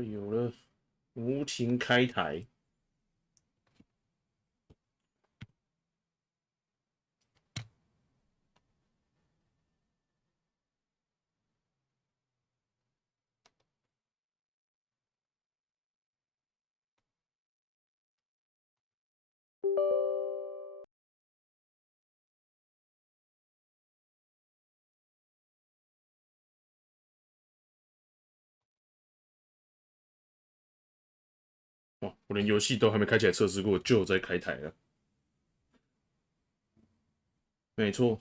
有了，无情开台。哇，我连游戏都还没开起来测试过，就在开台了。没错。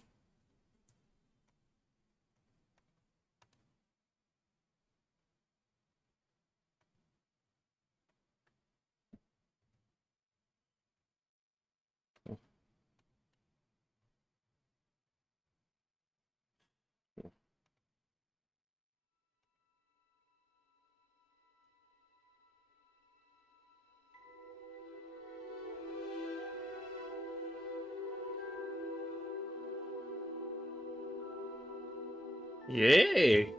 耶！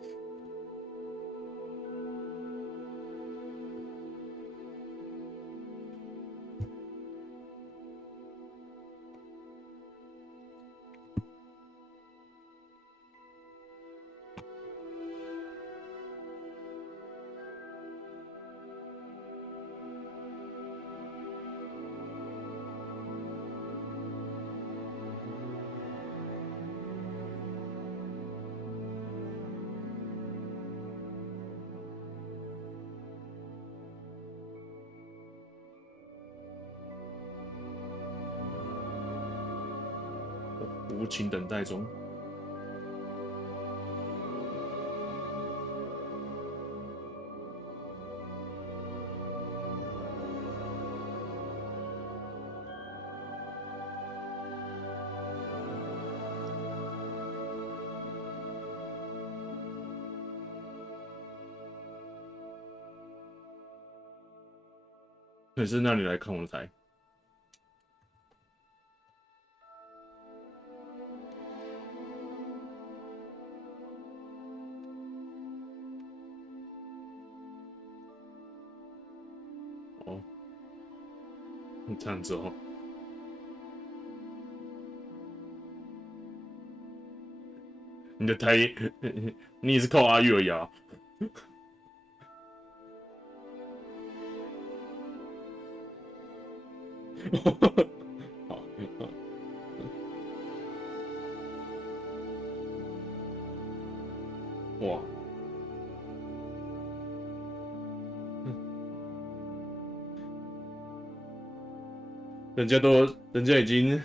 无情等待中。可是那你来看我的台。哦，这样子哦。你的台，你也是靠阿玉而已啊。好，哇，人家已经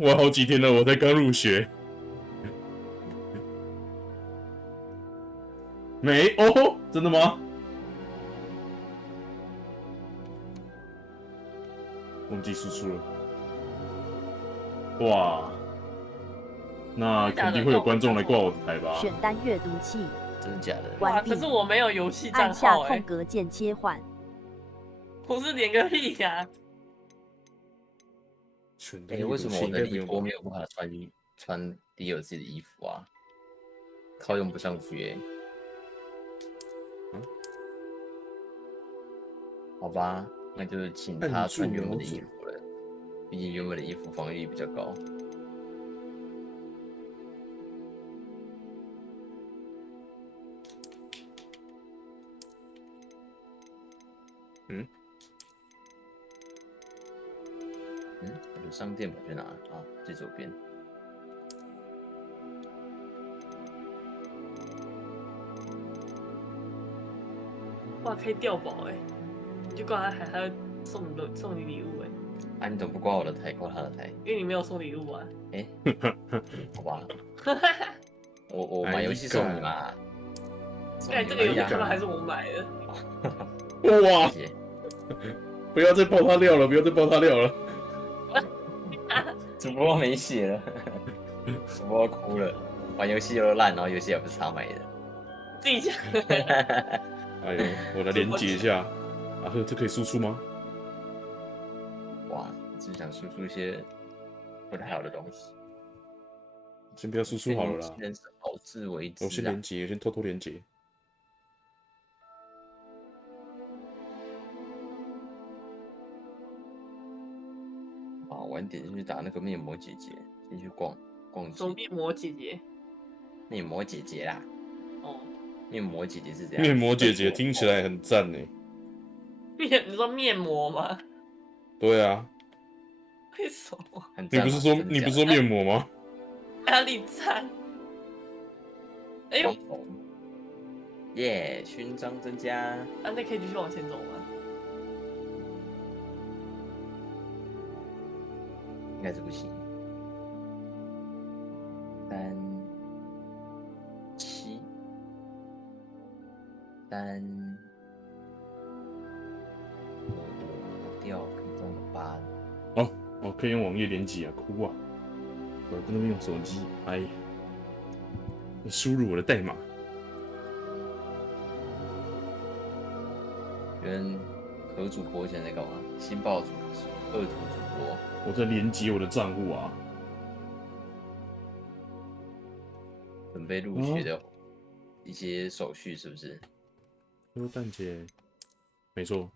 玩好几天了，我才刚入学。没哦，真的吗？忘记输出了。哇，那肯定会有观众来挂我的台吧？选单阅读器，真的假的？哇，可是我没有游戏账号按下空格键切换。我是连个屁呀！为什么我的李波没有办法穿迪尔自己的衣服啊？套用不上去好吧，那就是请他穿原本的衣服了，毕竟原本的衣服防御力比较高。我的商店跑去哪啊？最左边。哇，可以掉宝你就挂他台，他会送你礼物啊，你怎么不挂我的台，挂他的台？因为你没有送礼物啊。好吧。我买游戏送你嘛。对，这个游戏他妈还是我买的。哇！不要再爆他料了，不要再爆他料了。主播没血了，主播哭了。玩游戏又烂，然后游戏也不是他买的。自己讲。哎呦，我来连接一下。啊呵，这可以输出吗？哇，只想输出一些不太好的东西。先不要输出好了啦。人是好自为之。我先连接，先偷偷连接。哇，晚点就去打那个面膜姐姐，先去逛街。面膜姐姐。面膜姐姐啦。哦。面膜姐姐是怎样？面膜姐姐听起来很赞呢。你说面膜吗？对啊。为什么？很赞吗？你不是说面膜吗？哪里赞？哎呦！耶，勋章增加。啊，那可以继续往前走吗？应该是不行。3、7、3、5掉可以中个8。哦，可以用网页连接啊，哭啊！我在那边用手机，哎呀，输入我的代码。跟何主播现在在干嘛？新爆主、恶徒主播。我在连接我的账户啊。准备入学的一些手续是不是？蛋姐，没错，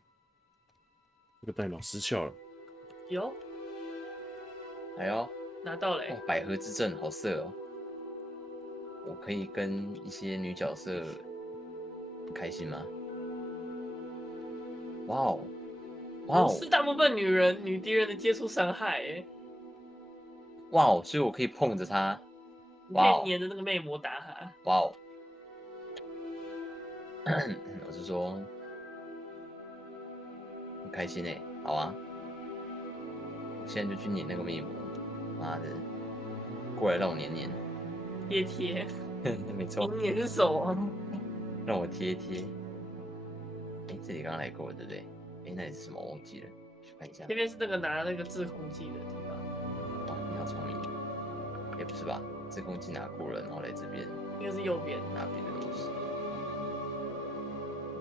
这个代码失效了。有。来哦，拿到了。哦，百合之阵好色哦！我可以跟一些女角色开心吗？哇哦，哇哦，是大部分女敌人的接触伤害哎。哇哦，所以我可以碰着她，你可以黏着那个魅魔打她。哇哦，我是说很开心哎，好啊，我现在就去黏那个魅魔，妈的，过来让我黏黏，贴，没错，黏手啊，让我贴。哎，这里刚刚来过对不对？哎，那里是什么？我忘记了，去看一下。前面是那个拿那个制空剂的地方。哇，你好聪明。也不是吧？制空剂拿过了，然后来这边。应该是右边拿别的东西。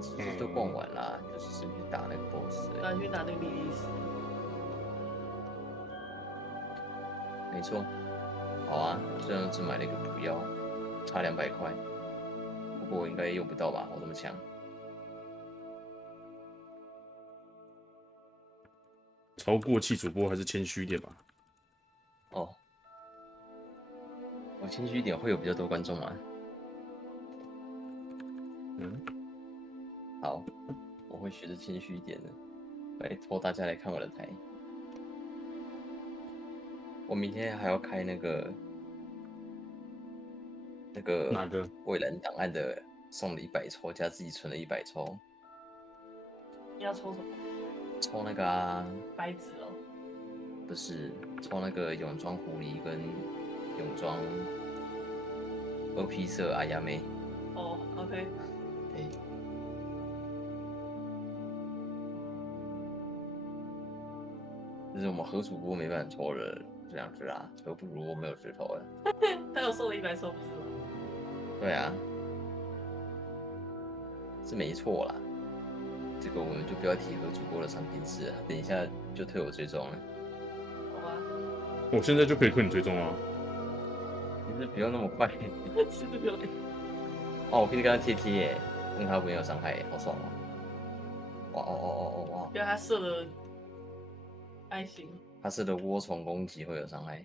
其实都逛完啦，就是顺便去打那个 BOSS。去拿那个莉莉丝。没错。好啊，虽然只买了一个补药，差200块，不过我应该用不到吧？我这么强。超过气主播还是谦虚一点吧。哦，我谦虚一点会有比较多观众吗？好，我会学着谦虚一点的，拜托大家来看我的台。我明天还要开那个哪个？蔚蓝档案的送了100抽，加自己存了100抽。你要抽什么？抽那个啊，白纸哦。不是，抽那个泳装狐狸跟泳装2P 色阿亚妹。哦 ，OK。对。就是我们何主播没办法抽了，这样子啊，何不如我没有石头了。他有送了100抽，不是吗？对啊，是没错啦。这个我们就不要提何主播的产品事了，等一下就退我追踪了。好吧。我现在就可以退你追踪啊。你是不用那么快。是不是有点？哦，我可以跟他贴耶，让他没有伤害，好爽哦！哇！对，他射的爱心。他射的涡虫攻击会有伤害。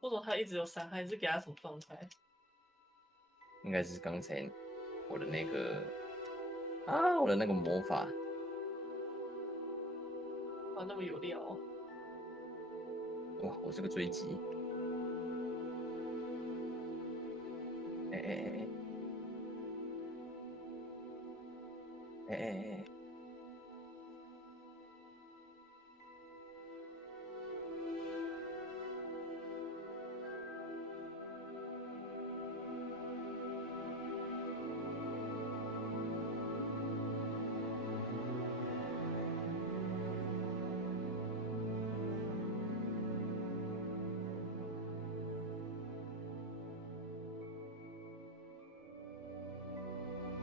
为什么他一直有伤害？是给他什么状态？应该是刚才我的那个魔法。哇，那么有料哦！哇，我是个追击。哎！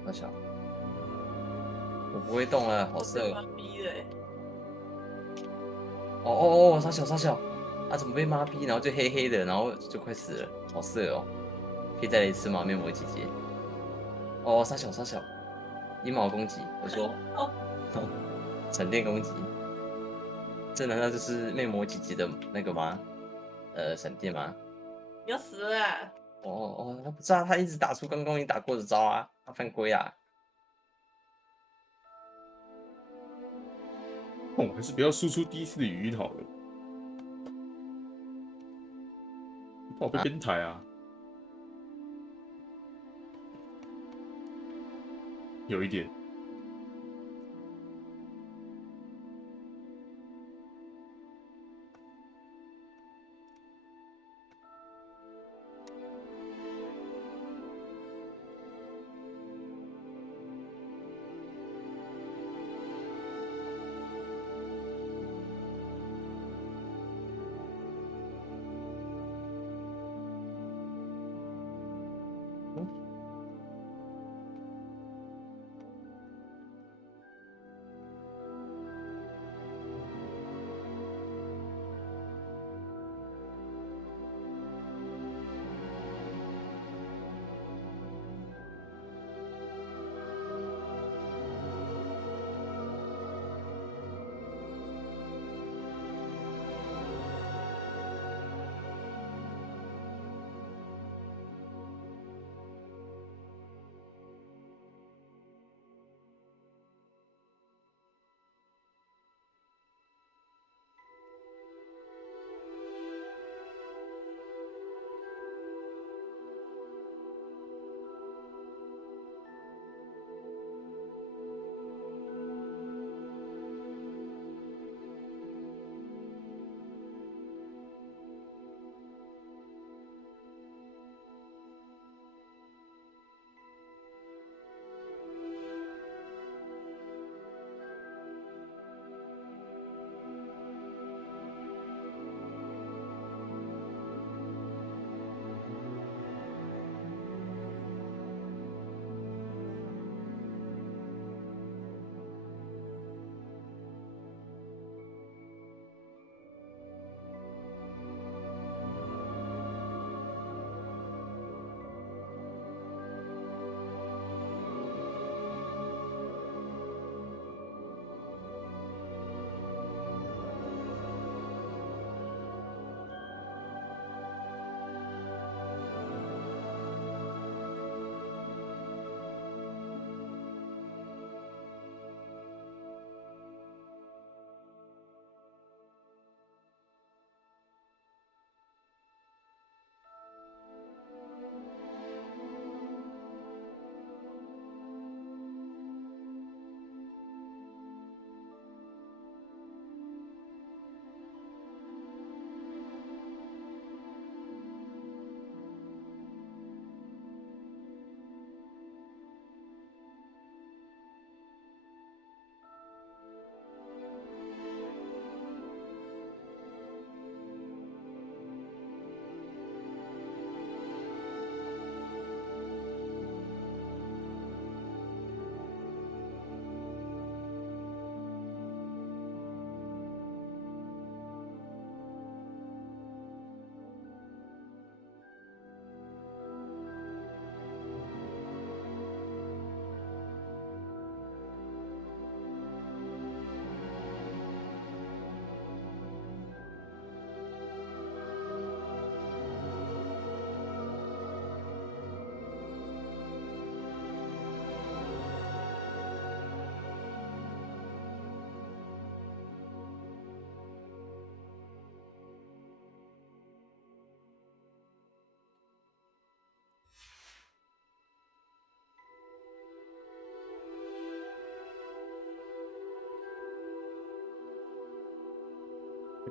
大小，我不会动了，好色。哦，傻小，他怎么被妈逼，然后就黑黑的，然后就快死了，好色哦！可以再来一次吗，面膜姐姐？哦，傻小，阴毛攻击，我说闪电攻击，这难道就是魅魔姐姐的那个吗？闪电吗？你要死了啊！哦，他不知道，他一直打出刚刚你打过的招啊，他犯规啊！哦，还是不要输出第一次的语音好了，怕我被编台啊。有一点。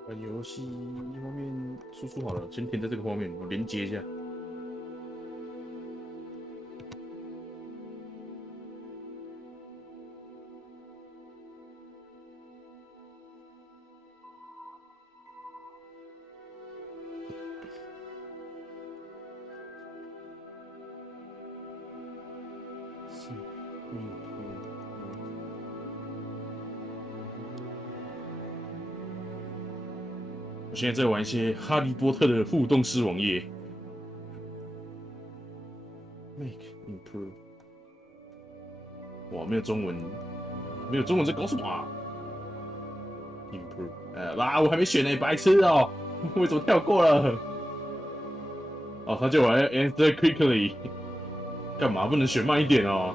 把游戏画面输出好了，先填在这个画面，我连接一下。我现在在玩一些哈利波特的互动式网页。Make improve。哇，没有中文，没有中文在搞什么啊？Improve。我还没选呢，白痴哦，为什么跳过了？哦，他就玩 answer quickly， 干嘛不能选慢一点哦？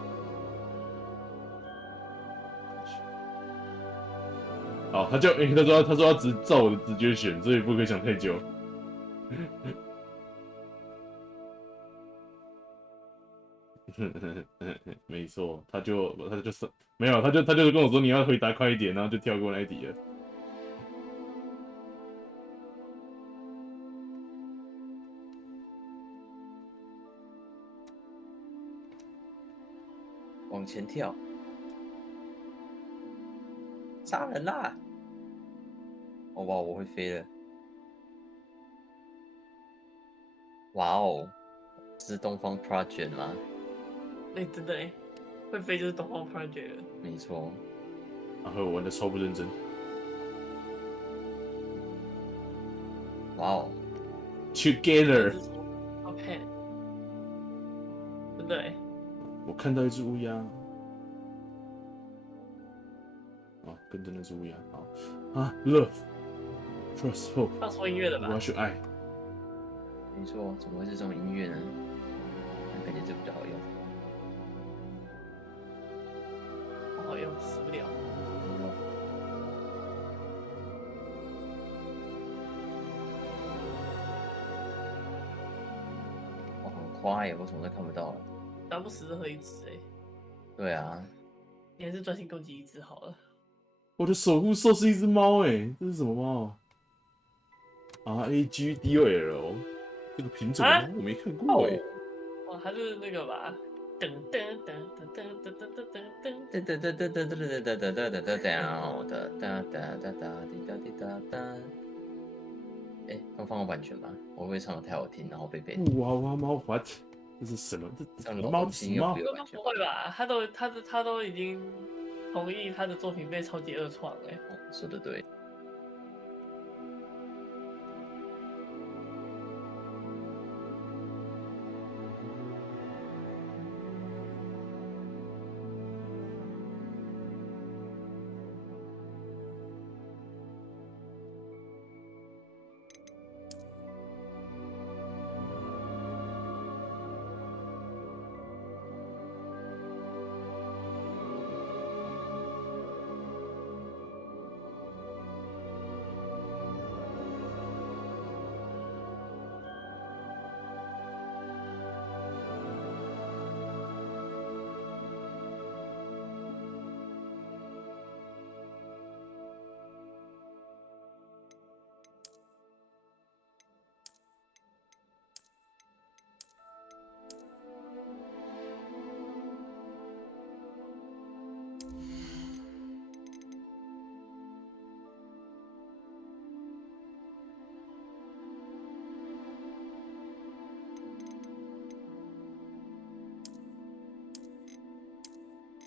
好，他说他只照我的直觉选，所以不可以想太久。没错，他就是没有，他就是跟我说你要回答快一点，然后就跳过那一题了。往前跳，杀人啦！哦哇，我会飞了！哇哦，这是东方 Project 吗？真的哎，会飞就是东方 Project 了。没错。然后我玩的超不认真。哇哦 ，Together。OK， 真的哎。我看到一只乌鸦。啊，跟着那只乌鸦。好啊 ，Love，Trust Hope。放错音乐了吧？我要选爱。没错，怎么会是这种音乐呢？感觉这比较好用。好用，死不了。哦，很快耶，我怎么都看不到了？打不死任何一只哎。对啊，你还是专心攻击一只好了。我的守护兽是一只猫哎，这是什么猫？RAGDOL， 这个品种的猫我没看过哎。哇，它是那个吧？噔噔噔噔噔噔噔噔噔噔。噔噔噔噔噔噔噔噔噔噔噔噔噔噔噔噔噔。哎，刚放过版权吗？我会不会唱的太好听，然后被 ban？布娃娃猫 what？这是什么？这什么猫？什么猫？不会吧？他都已经同意他的作品被超级二创哎。说的对。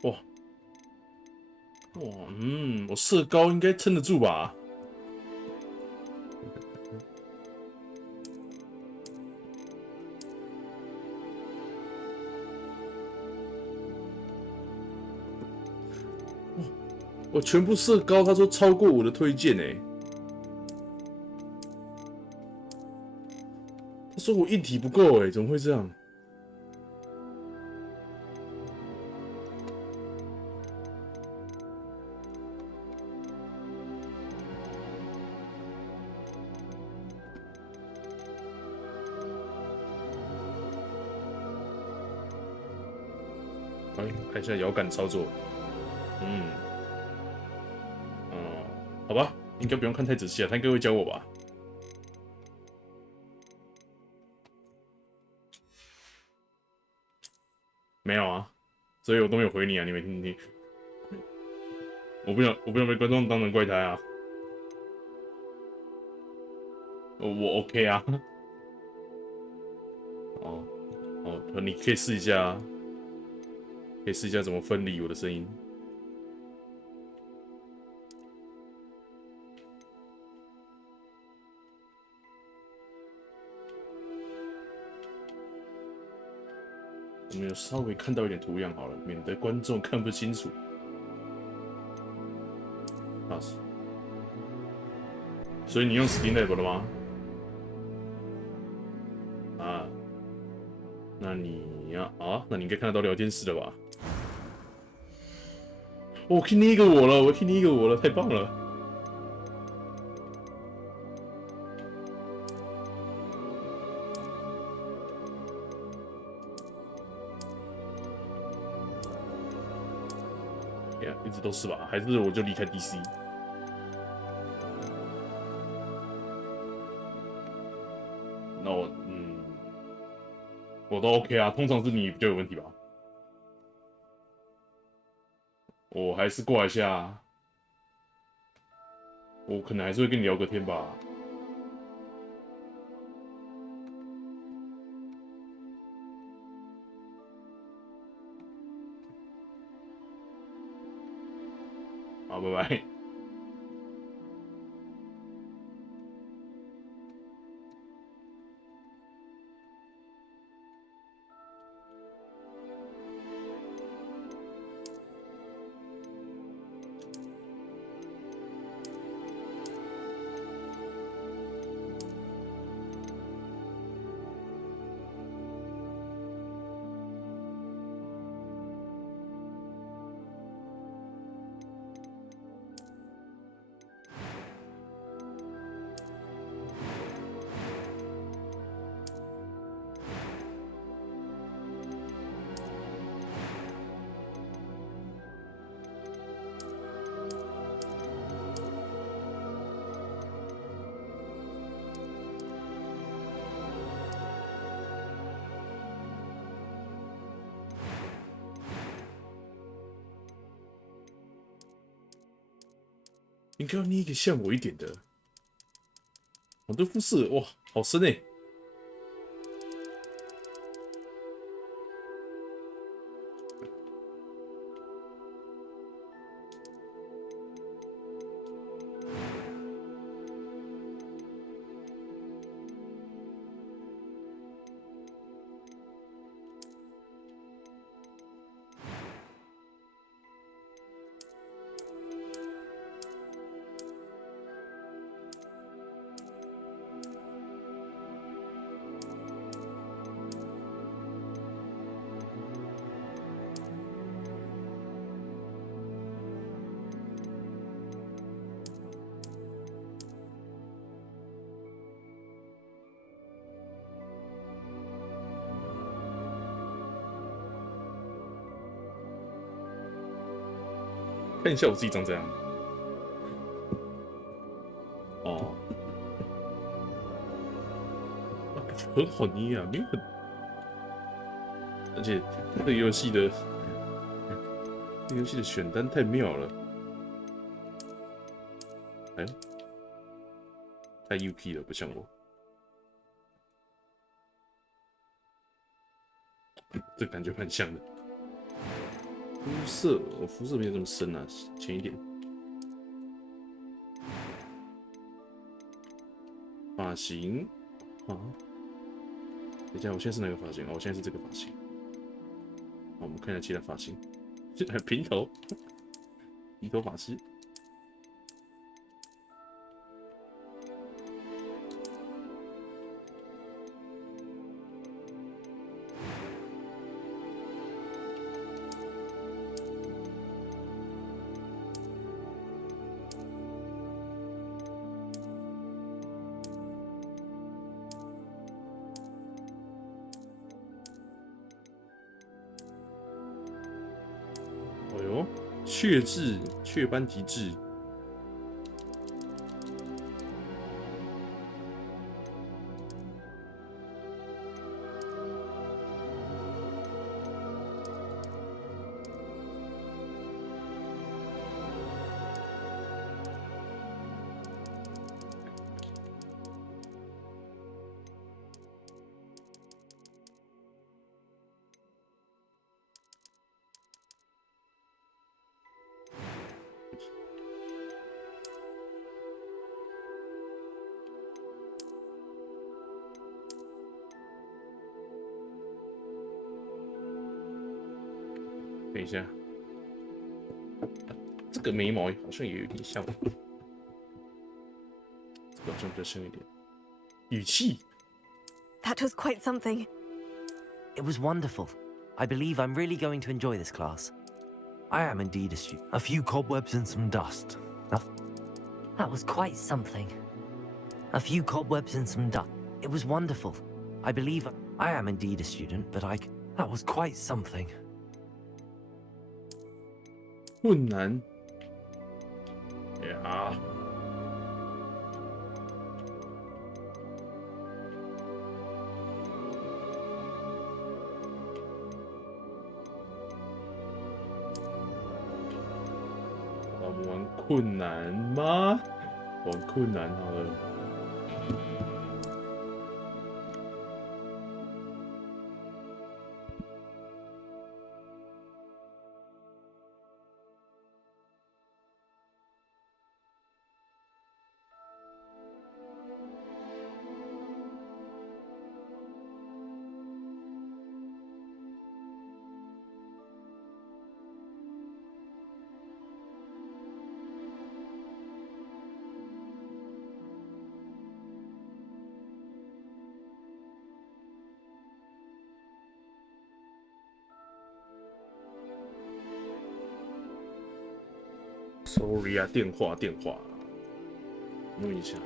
哇，我射高应该撑得住吧？我全部射高，他说超过我的推荐哎。他说我硬体不够哎，怎么会这样？来看一下摇杆操作。好吧，应该不用看太仔细啊，他应该会教我吧。没有啊，所以我都没有回你啊，你没听听？我不想被观众当成怪胎啊。我 OK 啊。你可以试一下啊，可以试一下怎么分离我的声音。我们有稍微看到一点图样好了，免得观众看不清楚。pass。所以你用 Steam Lab 了吗？啊，那你呀那你应该看得到聊天室了吧？我听第一个我了，太棒了！呀，一直都是吧？还是我就离开 DC？那我都 OK 啊，通常是你比较有问题吧？我还是挂一下啊，我可能还是会跟你聊个天吧。好，拜拜。应该要捏一个像我一点的。我的肤色哇，好深哎！看一下我自己长怎样。哦，很好捏啊，没有很，而且这个游戏的选单太妙了，哎，太 UP 了，不像我。这感觉蛮像的。肤色，我肤色没有这么深啊，浅一点。发型啊，等一下，我现在是哪个发型？哦，我现在是这个发型。好，我们看一下其他发型。平头，平头发师。哎呦，雀斑极致。等一下，这个眉毛好像也有点像。好像比较像一点。语气 That was quite something. It was wonderful. I believe I'm really going to enjoy this class. I am indeed a student. A few cobwebs and some dust. That was quite something. A few cobwebs and some dust. It was wonderful. I believe I am indeed a student, but that was quite something. 困难呀。好，我们玩困难吗？玩困难好了。Sorry 啊，电话，弄一下。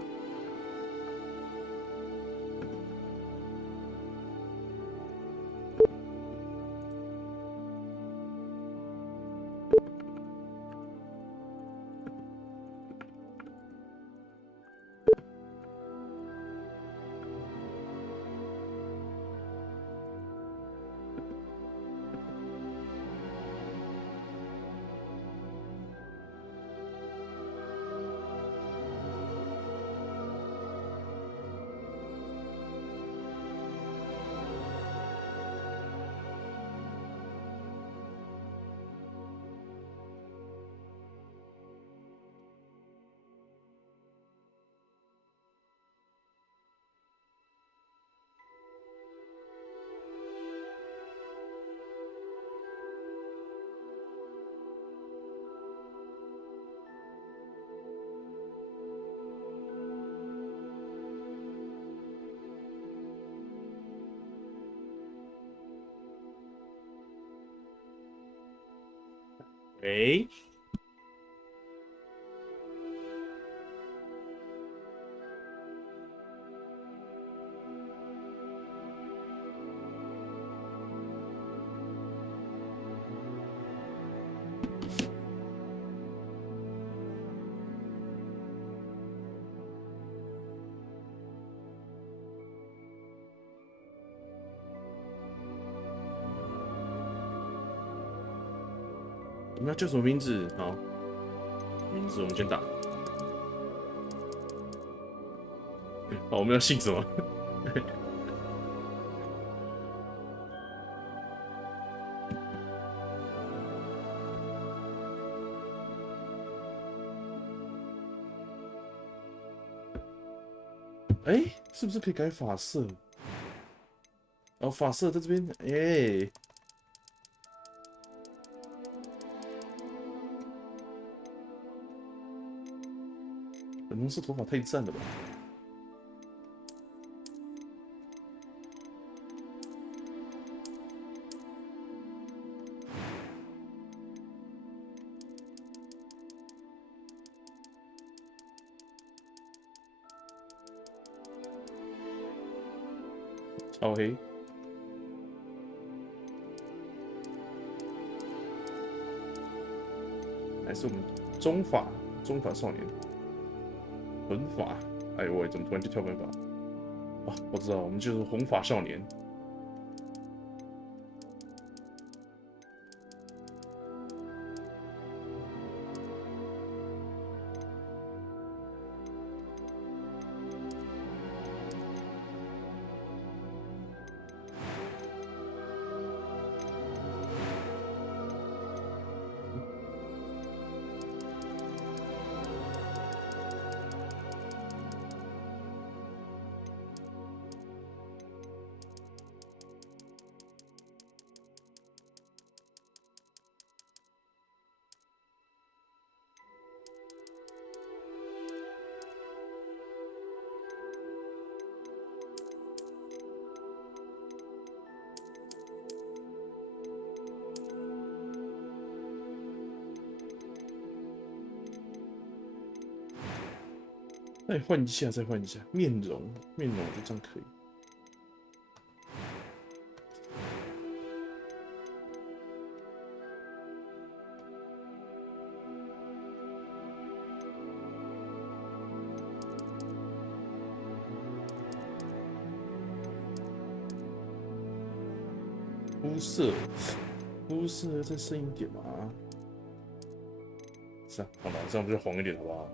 喂，我们要叫什么名字？好，名字我们先打。好，我们要姓什么？哎，是不是可以改发色？哦，发色在这边，哎。粉红色头发太赞了吧！超黑，还是我们中法少年。混发，哎，我怎么突然就跳混发？啊，我知道，我们就是红发少年。再换一下，再换一下面容，面容就这样可以。肤色再深一点嘛。是啊，好了，这样不就红一点，好不好？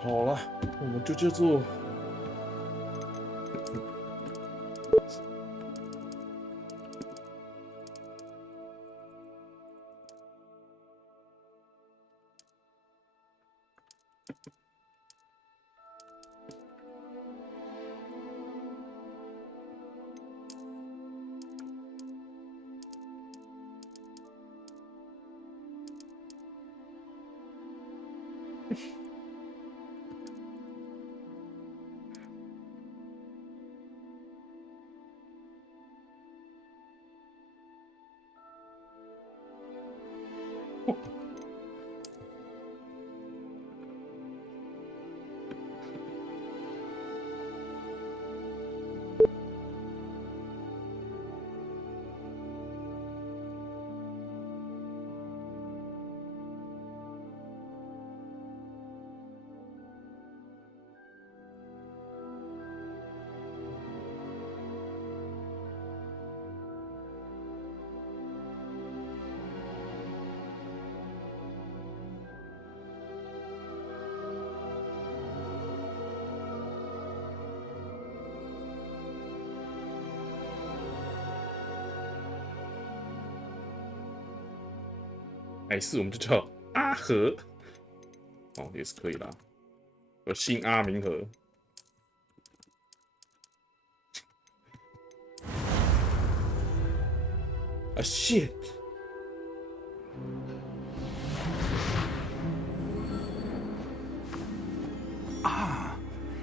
好了，我们就叫做。还是我们就叫阿和，哦，也是可以啦。我姓阿名和。啊 shit！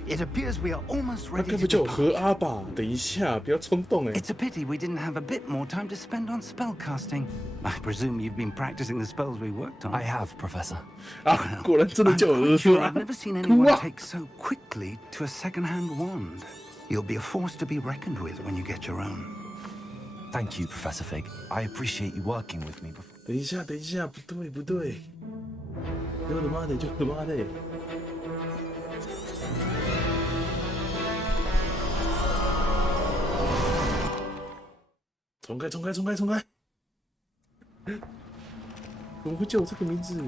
It appears we are almost 那 ready 该 to 不叫我 depart. 和阿吧？等一下，不要冲动哎。 It's a pity we didn't have a bit more time to spend on spellcasting. I presume you've been practicing the spells we worked on. I have, Professor. 啊，果然真的 I'm 叫我 quite 和 sure 阿 I've never seen 图 anyone 啊！ take so quickly to a second-hand wand. You'll be a force to be reckoned with when you get your own. Thank you, Professor Fig. I appreciate you working with me before. 等一下，等一下，不对不对，就他妈的，就他妈的！重开，重开，重开，重开！怎么会叫我这个名字？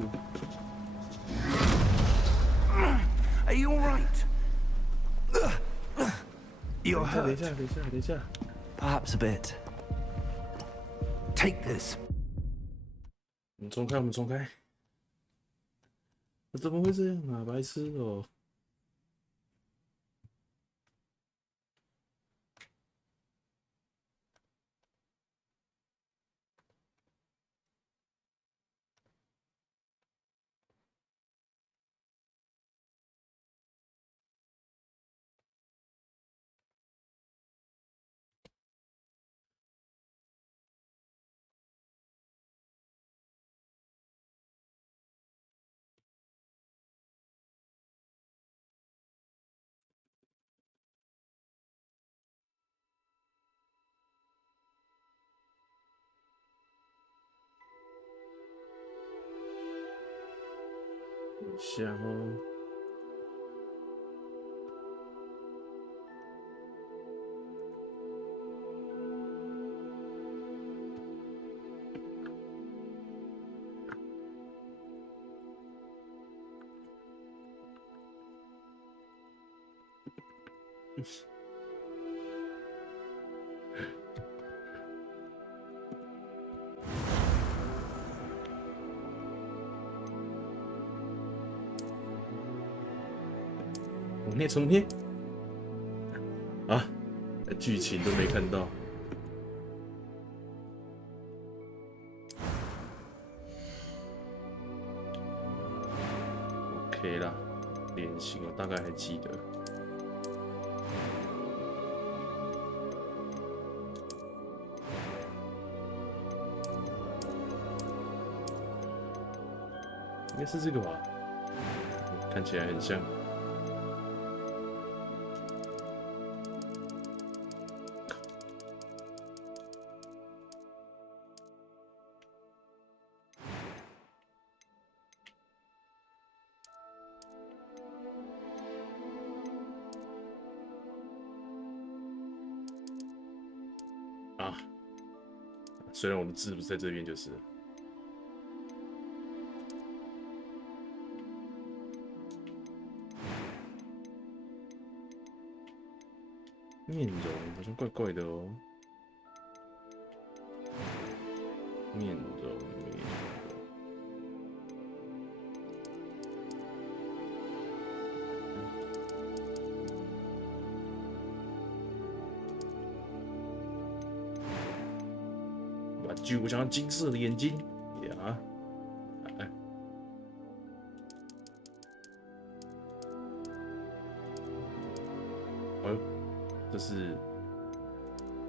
Are you all right? 等 You're 一下，等一 hurt. 下，等一下，等一下！ Perhaps a bit. Take this. 我们重开，我们重开！怎么会这样啊？白痴哦！等一下哦。重贴，重贴！啊，剧情都没看到。OK 啦。脸型我大概还记得。应该是这个吧，看起来很像。啊，虽然我的字不是在这边，就是了。面容好像怪怪的哦，面容。玩具，我想要金色的眼睛呀！哎，哎呦，这是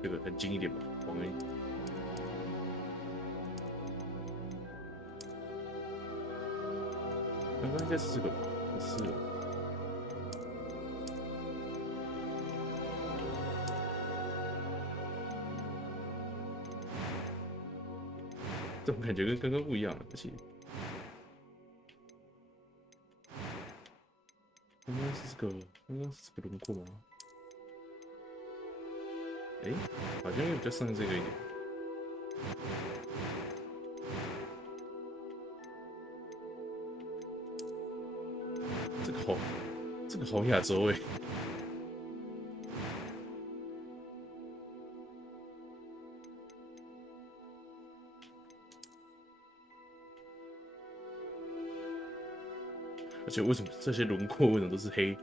这个很近一点吧？我们刚刚应该是这个吧？不是哦。这种感觉跟刚刚不一样了，而且刚刚是这个轮廓吗？哎，好像又比较像这个一点。这个好亚洲哎。而且为什么这些轮廓为什么都是黑？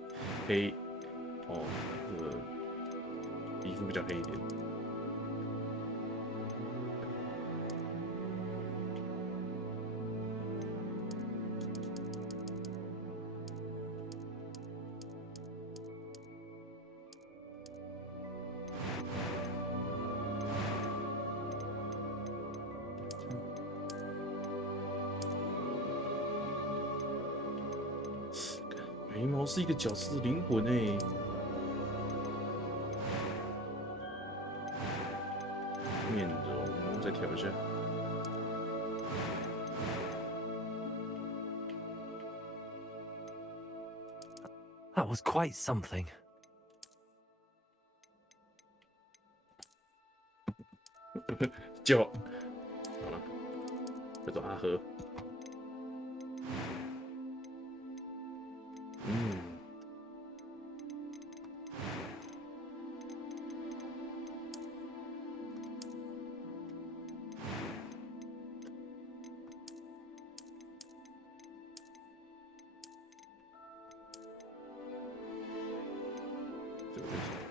哦，这个皮肤比较黑一点。眉毛是一个角色的灵魂哎。面容再调一下。That was quite something. 叫好了，叫做阿和。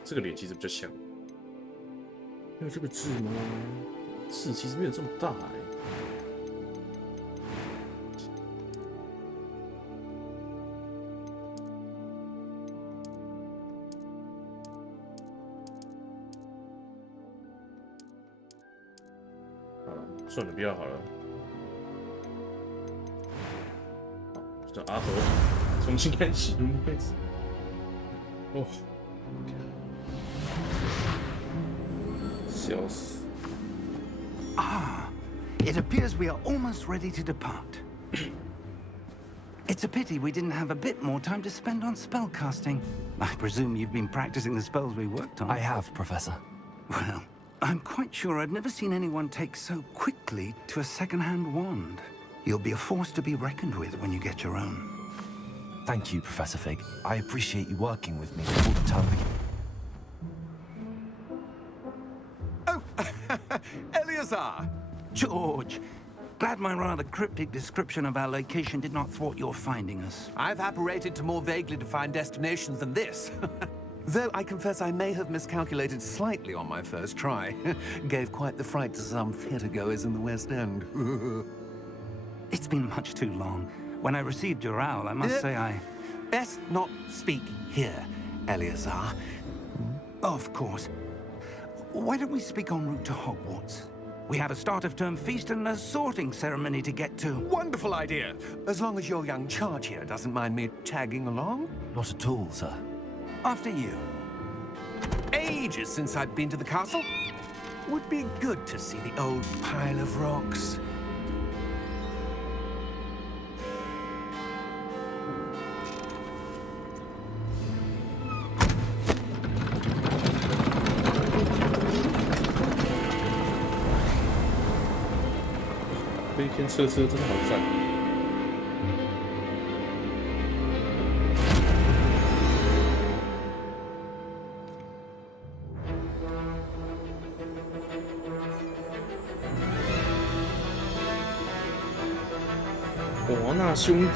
这个脸其实比较像，没有这个痣吗？痣其实没有这么大哎。好了，算了，不要好了。好，叫阿和，重新开始，开始。哦。Ah, it appears we are almost ready to depart. It's a pity we didn't have a bit more time to spend on spellcasting. I presume you've been practicing the spells we worked on. I have, Professor. Well, I'm quite sure I've never seen anyone take so quickly to a second-hand wand. You'll be a force to be reckoned with when you get your own. Thank you, Professor Fig. I appreciate you working with me all the time. Eleazar! George, glad my rather cryptic description of our location did not thwart your finding us. I've apparated to more vaguely defined destinations than this. Though I confess I may have miscalculated slightly on my first try. Gave quite the fright to some theatre-goers in the West End. It's been much too long. When I received your owl, I must say Best not speak here, Eleazar. Of course. Why don't we speak en route to Hogwarts? We have a start-of-term feast and a sorting ceremony to get to. Wonderful idea. As long as your young charge here doesn't mind me tagging along. Not at all, sir. After you. Ages since I've been to the castle. Would be good to see the old pile of rocks.飞天车车真的好赞。哇，那兄弟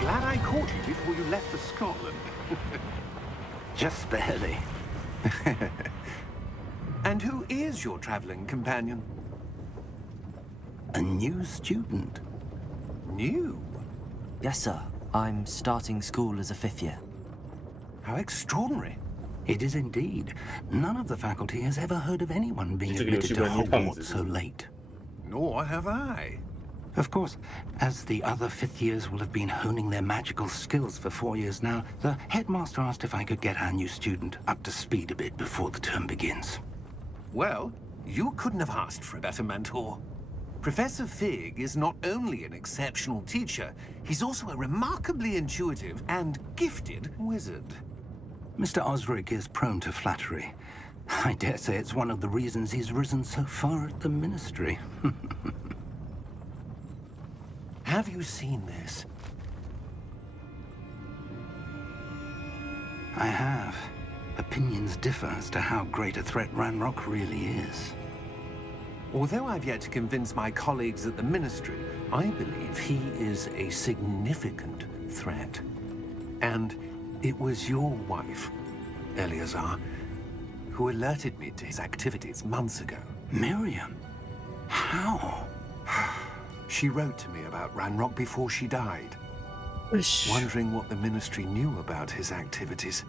！Glad I caught you before you left for Scotland. Just barely. And who is your traveling companion? A new student. New? Yes, sir. I'm starting school as a 5th year. How extraordinary. It is indeed. None of the faculty has ever heard of anyone being Particularly admitted to when you come Hogwarts so late. Nor have I. Of course, as the other 5th years will have been honing their magical skills for 4 years now, the headmaster asked if I could get our new student up to speed a bit before the term begins. Well, you couldn't have asked for a better mentor. Professor Fig is not only an exceptional teacher, he's also a remarkably intuitive and gifted wizard. Mr. Osric is prone to flattery. I dare say it's one of the reasons he's risen so far at the Ministry. Have you seen this? I have. Opinions differ as to how great a threat Ranrock really is. Although I've yet to convince my colleagues at the Ministry, I believe he is a significant threat. And it was your wife, Eleazar, who alerted me to his activities months ago. Miriam? How? She wrote to me about Ranrock before she died, wondering what the Ministry knew about his activities.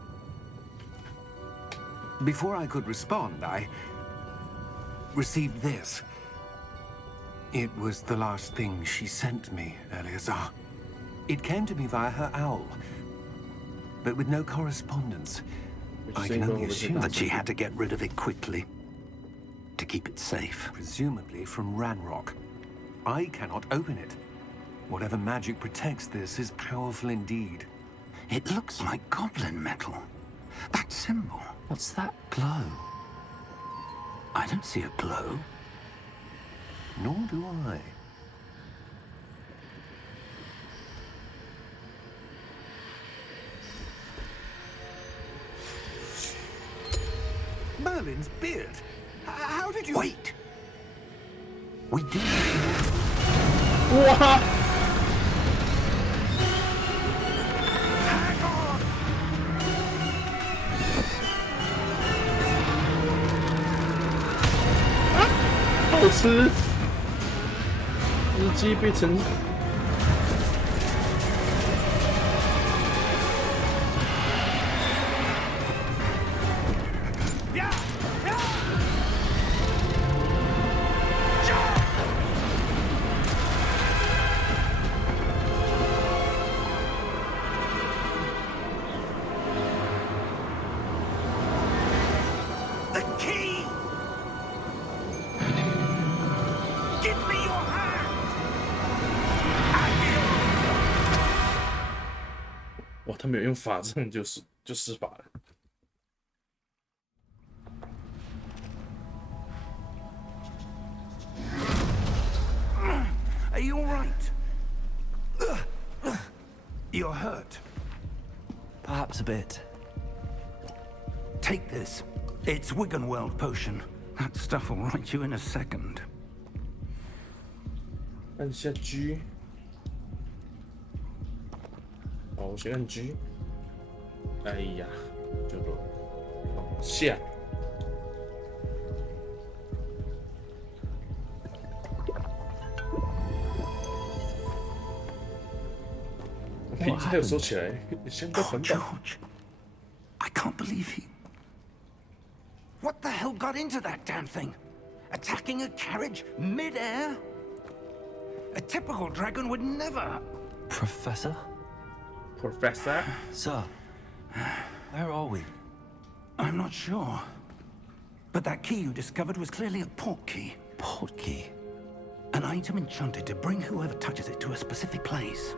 Before I could respond, I received this. It was the last thing she sent me, Eleazar. It came to me via her owl, but with no correspondence. I can only assume That she had to get rid of it quickly. To keep it safe. presumably from Ranrock. I cannot open it. Whatever magic protects this is powerful indeed. It looks like goblin metal. That symbol. What's that glow? I don't see a glow. Nor do I. Merlin's beard. How did you... Wait! We do. 哇！好吃！日鸡变成哇，他没有用法阵就施法了。Are you all right? You're hurt. Perhaps a bit. Take this. It's Wiggenweld potion. That stuff will right you in a second. 按下 G。好，我先按 G。哎呀，就多往下。瓶子还有收起来，相当环保。 George, I can't believe he. What the hell got into that damn thing? Attacking a carriage mid-air? A typical dragon would never. Professor? Professor? Sir, where are we? I'm not sure. But that key you discovered was clearly a port key. Port key? An item enchanted to bring whoever touches it to a specific place.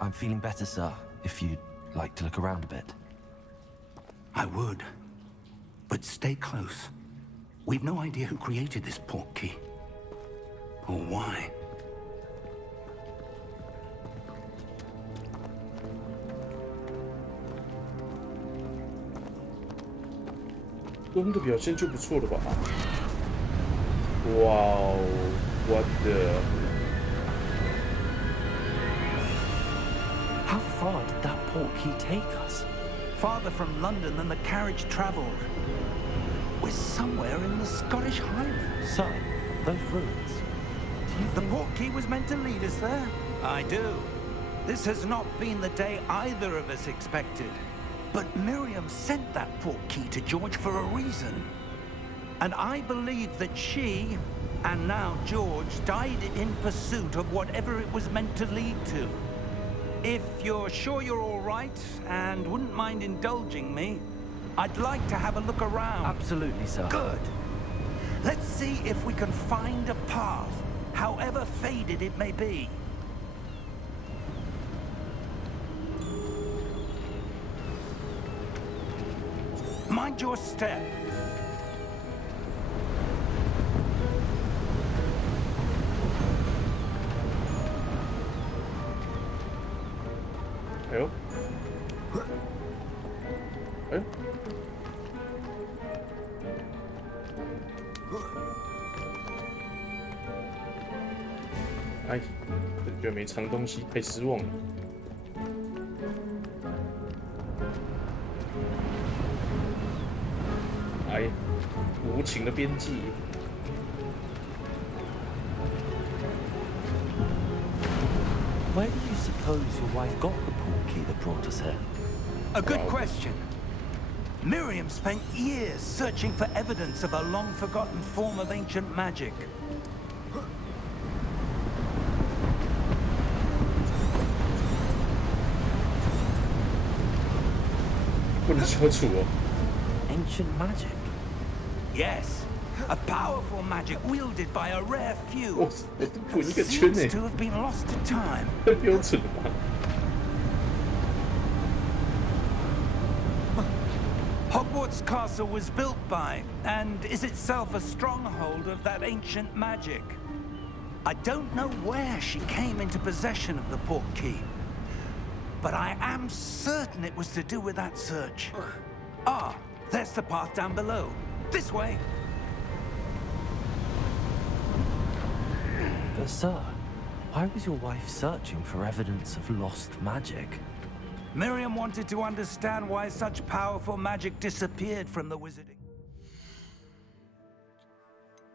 I'm feeling better, sir, if you'd like to look around a bit. I would. But stay close. We've no idea who created this port key. Or why.光的表现就不错了吧？哇哦，我的！ How far did that port key take us? Farther from London than the carriage traveled. We're somewhere in the Scottish Highlands. Sir, those ruins. The port key was meant to lead us there? I do. This has not been the day either of us expected. But Miriam sent that port key to George for a reason. And I believe that she, and now George, died in pursuit of whatever it was meant to lead to. If you're sure you're all right and wouldn't mind indulging me, I'd like to have a look around. Absolutely, sir. Good. Let's see if we can find a path, however faded it may be. Mind your step.哎呦，哎呦，哎，觉得没藏东西，太失望了。哎，无情的边际。 Where do you suppose your wife got the port key that brought us here? A good question. Miriam spent years searching for evidence of a long-forgotten form of ancient magic. 不能消除哦。 Ancient magic? Yes, a powerful magic wielded by a rare 我 few. 滚一个圈 Seems 呢， to have been lost to time. 太标准了吧？ Hogwarts Castle was built by, and is itself a stronghold of that ancient magic. I don't know where she came into possession of the port key, but I am certain it was to do with that search. Ah, there's the path down below. This way. But sir, why was your wife searching for evidence of lost magic? Miriam wanted to understand why such powerful magic disappeared from the wizarding.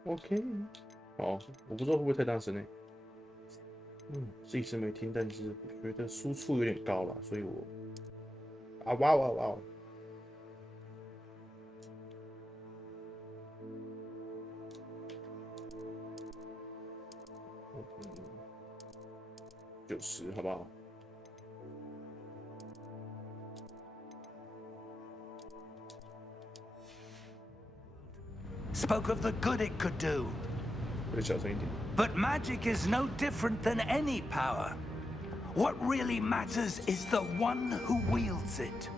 OK， 好，我不知道会不会太大声呢。自己是没听，但是我觉得输出有点高了，所以我哇哇哇！90好不好？ Spoke of the good it could do. 再小声一点。 But magic is no different than any power. What really matters is the one who wields it.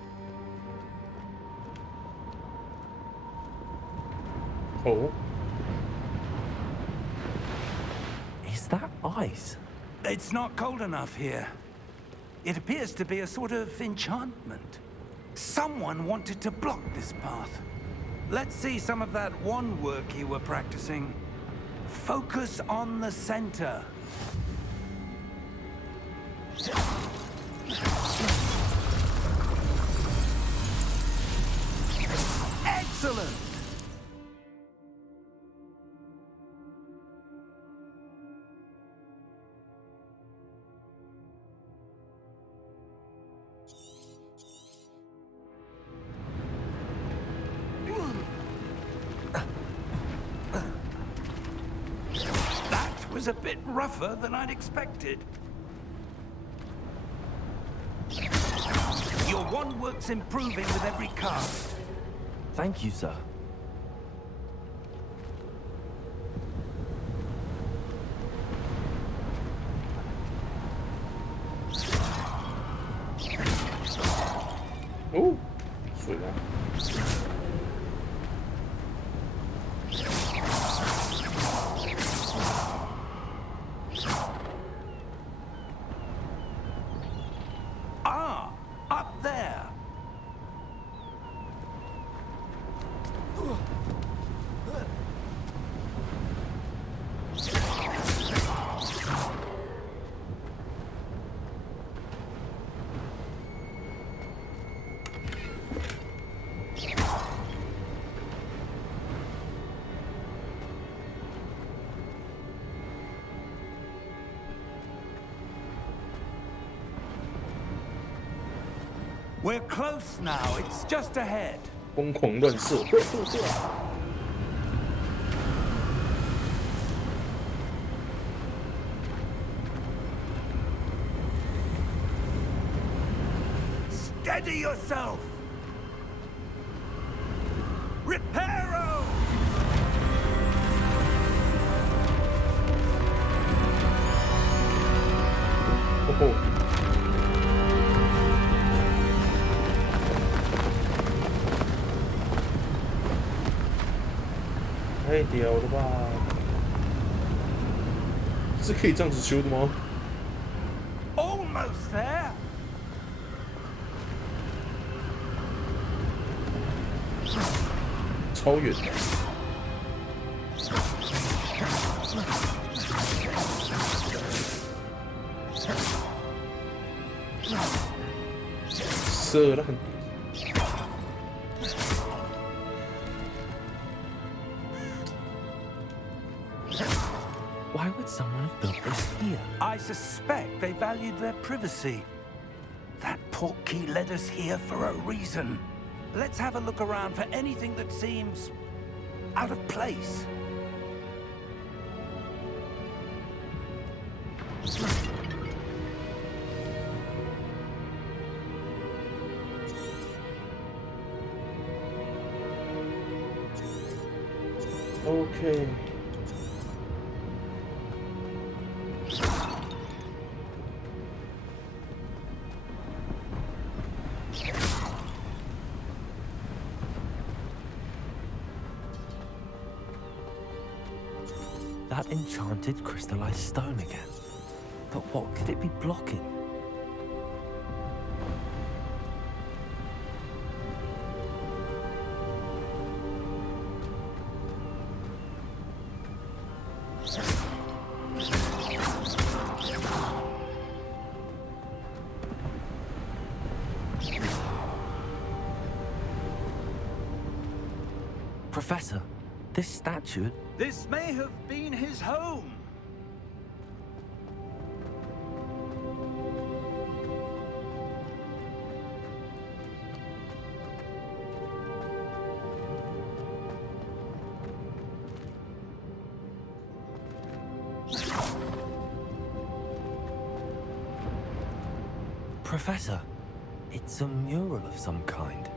Oh. ice. It's not cold enough here. It appears to be a sort of enchantment. Someone wanted to block this path. Let's see some of that wand work you were practicing. Focus on the center. Excellent! That was a bit rougher than I'd expected. Your wand work's improving with every cast. Thank you, sir. Oh, 水啊！ Ah, up there. We're close now. It's just ahead. 疯狂乱射，Steady yourself. Reparo. 哦吼！太屌了吧！是可以这样子修的吗？ Almost there. 超远！射烂！ Why would someone have built this here? I suspect they valued their privacy. That portkey led us here for a reason. Let's have a look around for anything that seems out of place. OK。 That enchanted crystallized stone again. But what could it be blocking? Professor, this statue... This may have been his home. Professor, it's a mural of some kind.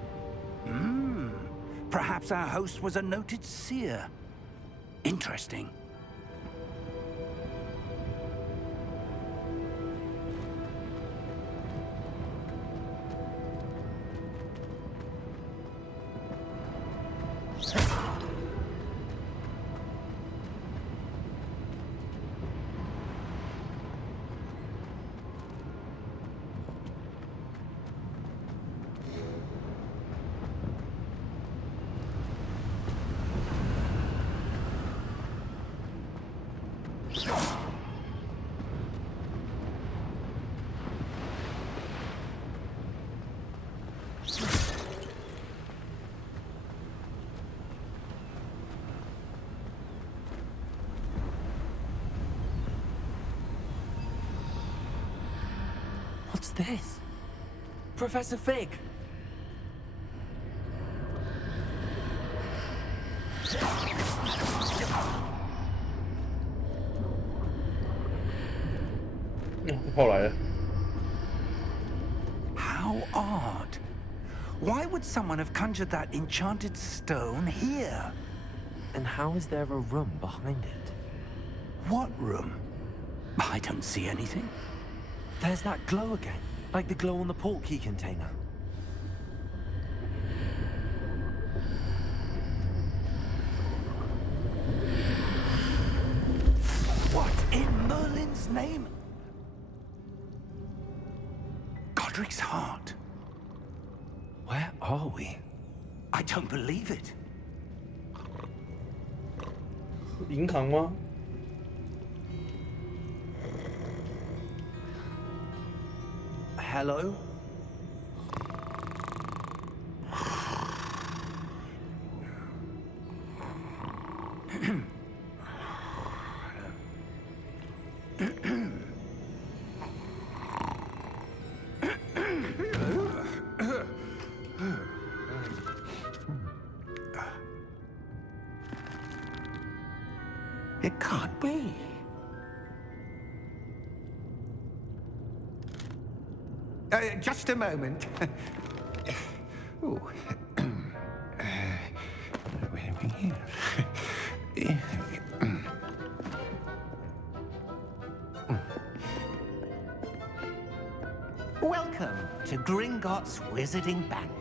Perhaps our host was a noted seer. Interesting. What's this? Professor Fig! How odd. Why would someone have conjured that enchanted stone here? And how is there a room behind it? What room? I don't see anything. There's that glow again, like the glow on the portkey container. What in Merlin's name? Godric's heart. Where are we? I don't believe it. 银行吗？ Hello? It can't be. Just a moment. Ooh. Where are we here? Welcome to Gringotts Wizarding Bank.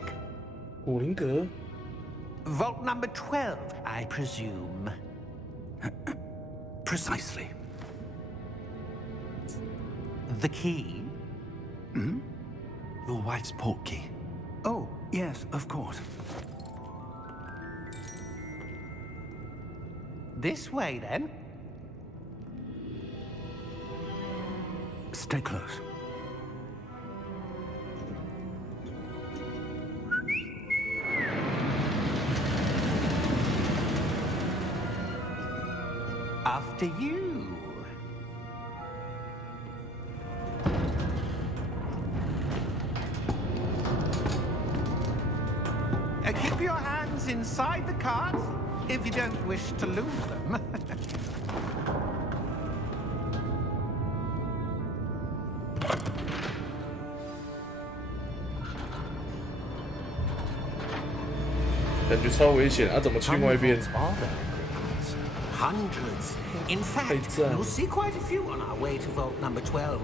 古灵阁 Vault number 12, I presume. Precisely. The key? Your wife's portkey. Oh, yes, of course. This way, then. Stay close. After you. Keep your hands inside the cart if you don't wish to lose them.感觉超危险啊！怎么去另外一边？ Hundreds. In fact, we'll see quite a few on our way to vault number 12.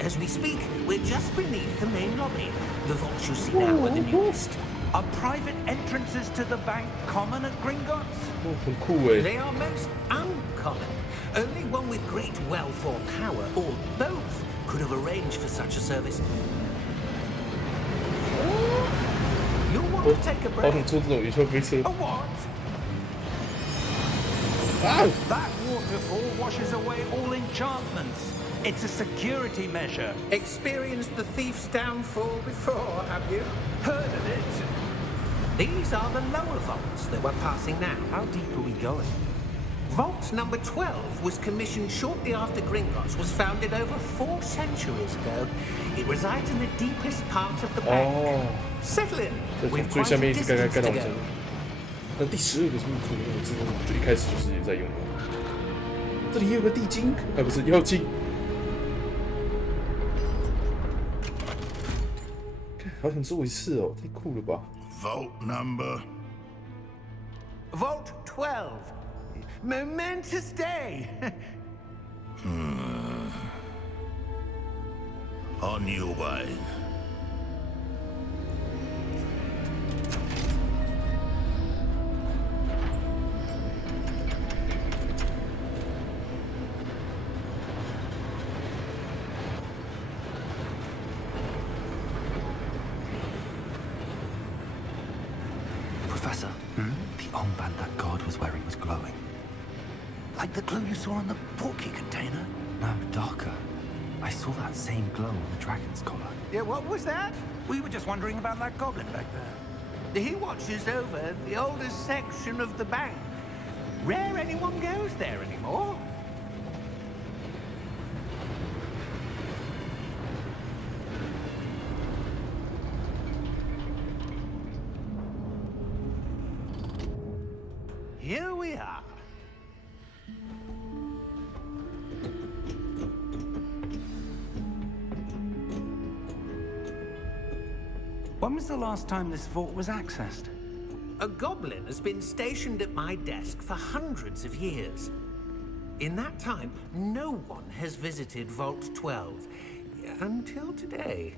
As we speak, we're just beneath the main lobby. The vaults you see now are the newest. Are private entrances to the bank common at Gringotts? 哦，很酷哎！ They are most uncommon. Only one with great wealth or power, or both, could have arranged for such a service. You'll want to take a 好 break. 想坐这种云霄飞车 A what? 啊！ That waterfall washes away all enchantments. It's a security measure. Experienced the thief's downfall before, have you? Heard of it? These are the lower vaults that we're passing now. How deep are we going? Vault number 12 was commissioned shortly after Gringotts was founded over 4 centuries ago. It resides in the deepest part of the bank. 哦， Settle in. 就从 We've 最 quite 下 a 面一直盖 distance 到 to 我这 go. 里。那第12个是不是图？我知道，就一开始就是也在用的。这里也有个地精，哎，不是妖精。好想做一次哦，太酷了吧！ Vault number. Vault 12. Momentous day. On your way. Professor, the armband that guard was wearing was glowing. Like the glow you saw on the portkey container? No, darker. I saw that same glow on the dragon's collar. Yeah, what was that? We were just wondering about that goblin back there. He watches over the oldest section of the bank. Rare anyone goes there anymore. here we are. When was the last time this vault was accessed? A goblin has been stationed at my desk for hundreds of years. In that time, no one has visited Vault 12 until today.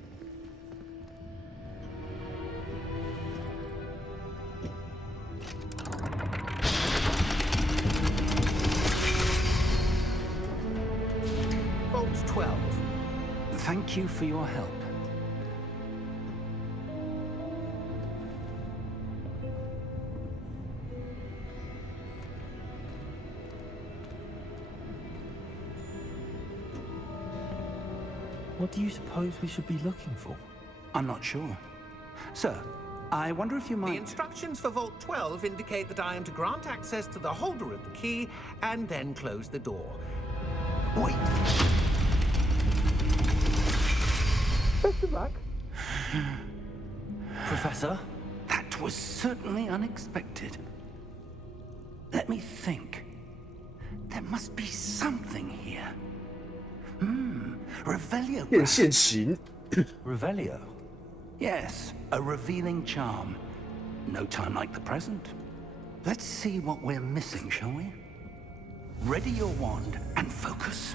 Vault 12. Thank you for your help. What do you suppose we should be looking for? I'm not sure. Sir, I wonder if you The might... instructions for Vault 12 indicate that I am to grant access to the holder of the key and then close the door. Wait. Best of luck. Professor? That was certainly unexpected. Let me think. There must be something here. Revelio. 变现形 Revelio? Yes, a revealing charm. No time like the present. Let's see what we're missing, shall we? Ready your wand and focus.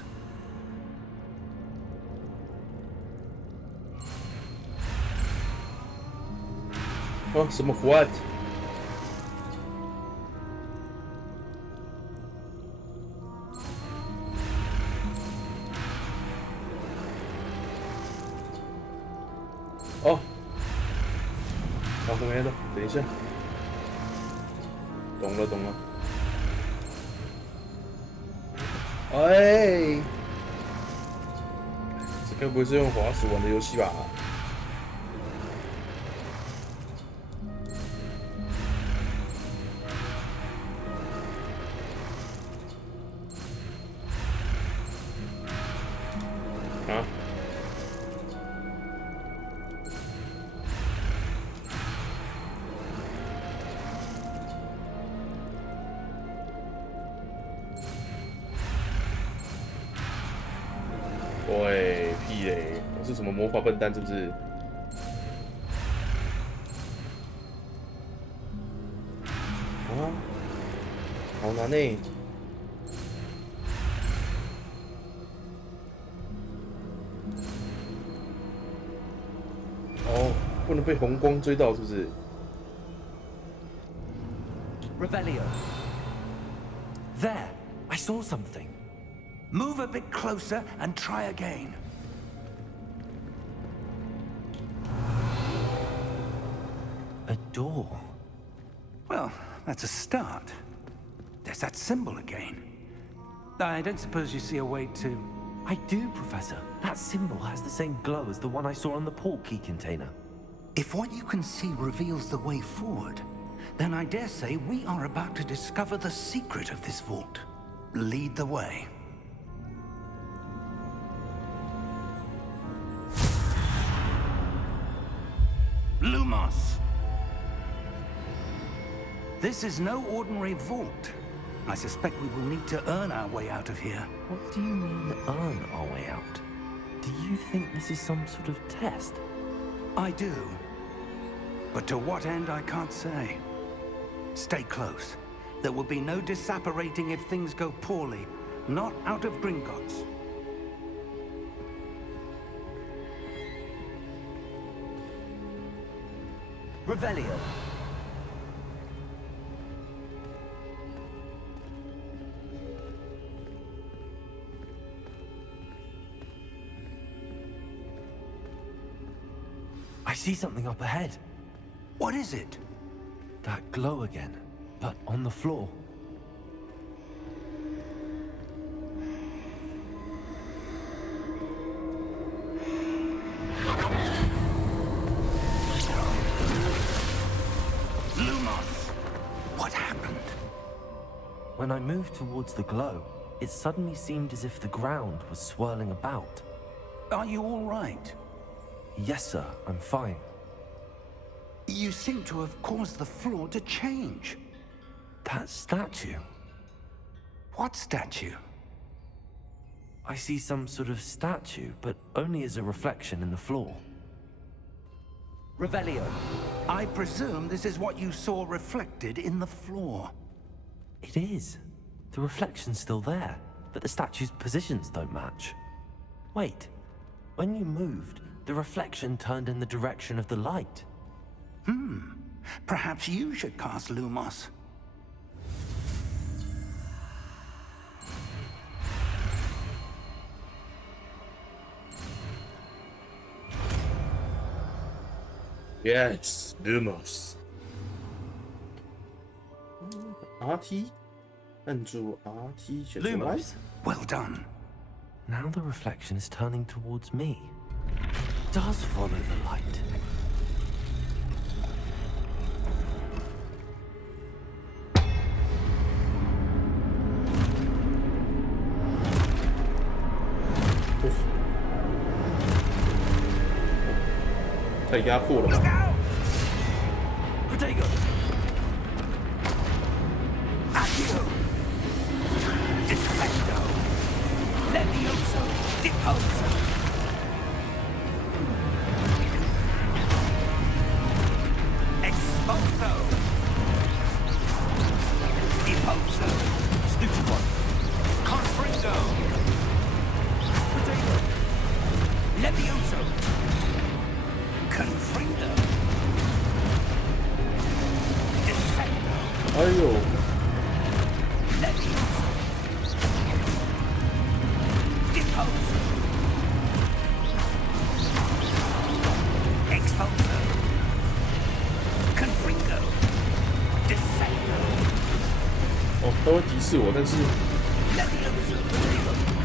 哦，什么符案？哦，好，后面的，等一下，懂了懂了。哎，这该不会是用滑鼠玩的游戏吧？啊？喂，屁嘞！我是什么魔法笨蛋是不是？啊，好难呢。哦，不能被红光追到是不是？ Revelio. There, I saw something. Move a bit closer and try again. A door. Well, that's a start. There's that symbol again. I don't suppose you see a way to... I do, Professor. That symbol has the same glow as the one I saw on the port key container. If what you can see reveals the way forward, then I dare say we are about to discover the secret of this vault. Lead the way. Lumos! This is no ordinary vault. I suspect we will need to earn our way out of here. What do you mean, earn our way out? Do you think this is some sort of test? I do. But to what end, I can't say. Stay close. There will be no disapparating if things go poorly. Not out of Gringotts. Revelio. I see something up ahead. What is it? That glow again, but on the floor. Lumos! What happened? When I moved towards the glow, it suddenly seemed as if the ground was swirling about. Are you all right? Yes, sir, I'm fine. You seem to have caused the floor to change. That statue. What statue? I see some sort of statue, but only as a reflection in the floor. Revelio. I presume this is what you saw reflected in the floor. It is. The reflection's still there, but the statue's positions don't match. Wait. When you moved, the reflection turned in the direction of the light. Perhaps you should cast Lumos. Yes, Lumos。RT， 按住 RT 选出来。 Lumos. Well done. Now the reflection is turning towards me. It does follow the light. Oh. 太压迫了吧 Protego. Accio. Defendo. Levioso. Deposo. Exposo. Deposo. Stupid one. Confringo. Protego. Levioso. Confringo. Defendo. 哎呦， Levioso. Deposo. Exposo. Confringo. Defendo. 哦，他会敌视我，但是 Levioso.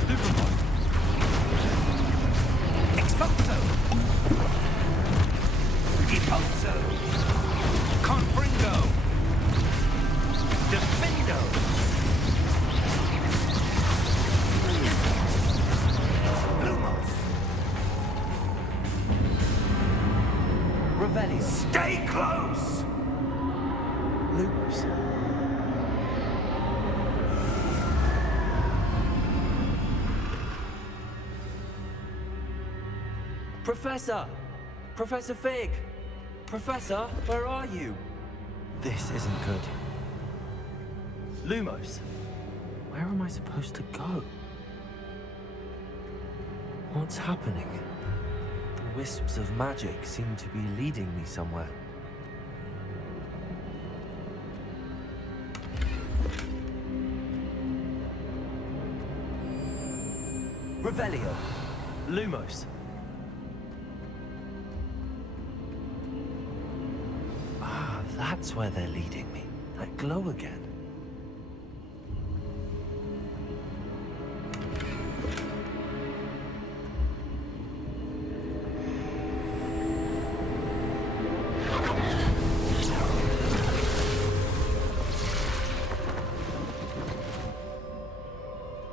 Stupid one. Exposo. Deposo. Confringo. Defendo. Lumos. Revelio. Stay close. Lumos. Professor! Professor Fig! Professor, where are you? This isn't good. Lumos, where am I supposed to go? What's happening? The wisps of magic seem to be leading me somewhere. Revelio. Lumos. Ah, that's where they're leading me. That glow again.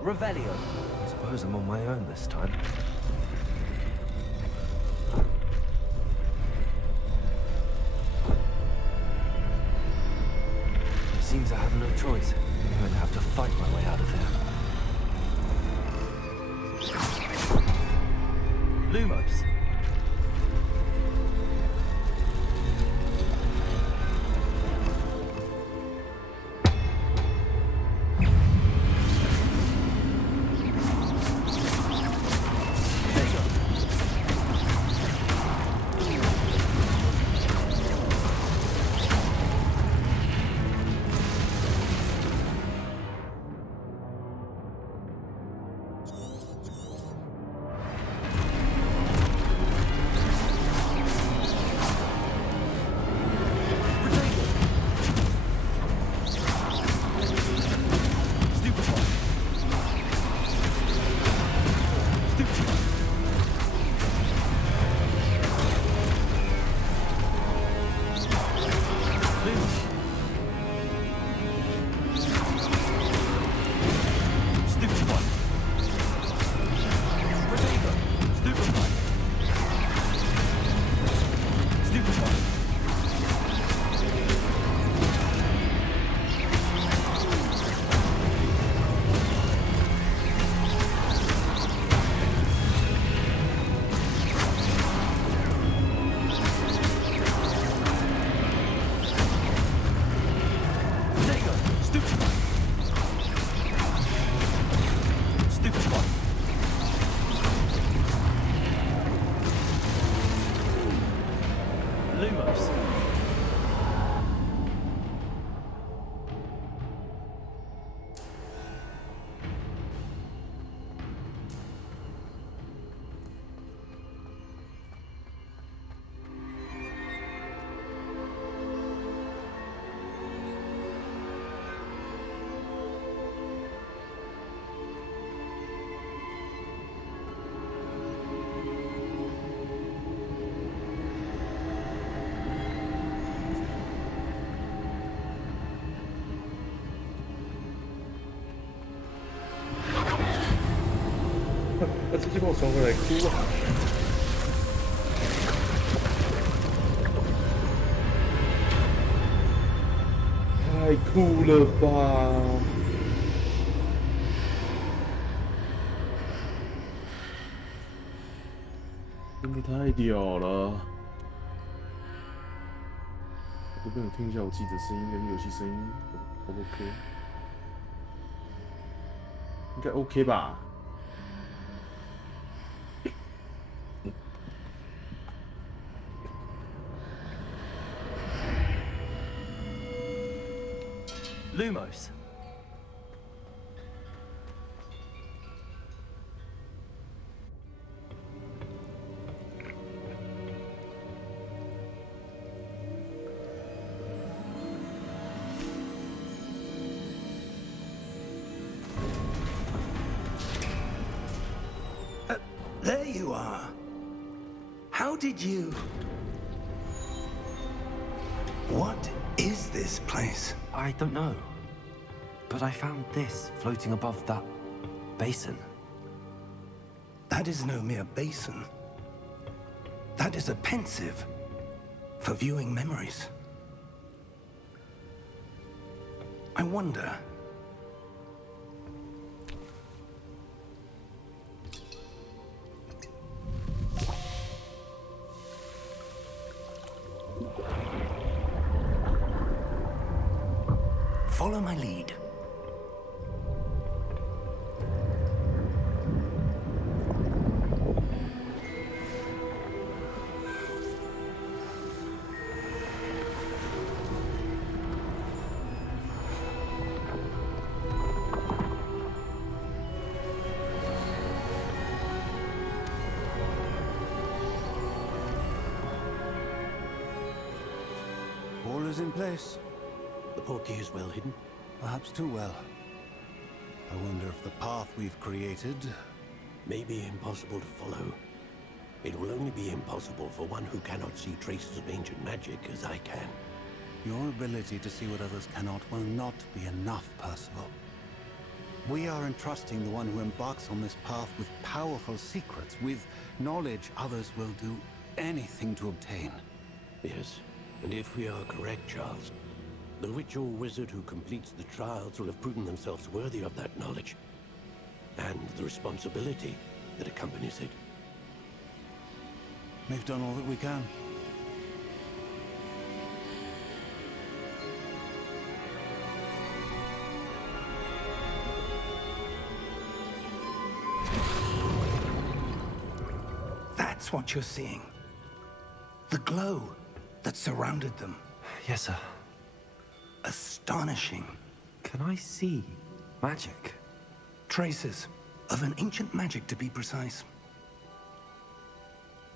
Revelio. I suppose I'm on my own this time. Seems I have no choice. I'm going to have to fight my way out of here. Lumos. go. Stupid one. Stupid one. Lumos.直接把我传回来，哭啊！太酷了吧！真的太屌了！这边我听一下我自己的声音跟游戏声音 ，O 不 OK？ 应该 OK 吧？ Lumos. There you are. How did you... What is this place? I don't know. But I found this floating above that basin. That is no mere basin. That is a pensive for viewing memories. I wonder... Follow my lead. All is in place. The portkey is well hidden. Perhaps too well. I wonder if the path we've created... May be impossible to follow. It will only be impossible for one who cannot see traces of ancient magic as I can. Your ability to see what others cannot will not be enough, Percival. We are entrusting the one who embarks on this path with powerful secrets, with knowledge others will do anything to obtain. Yes, and if we are correct, Charles, the witch or wizard who completes the trials will have proven themselves worthy of that knowledge, and the responsibility that accompanies it. We've done all that we can. That's what you're seeing. The glow that surrounded them. Yes, sir. Astonishing. Can I see magic? Traces of an ancient magic, to be precise.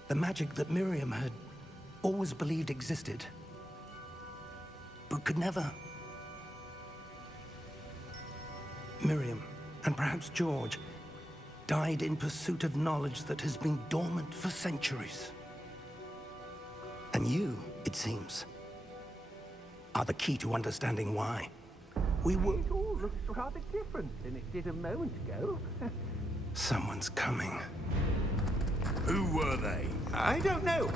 The magic that Miriam had always believed existed, but could never. Miriam, and perhaps George, died in pursuit of knowledge that has been dormant for centuries. And you, it seems, are the key to understanding why. We were... It all looks rather different than it did a moment ago. Someone's coming. Who were they? I don't know.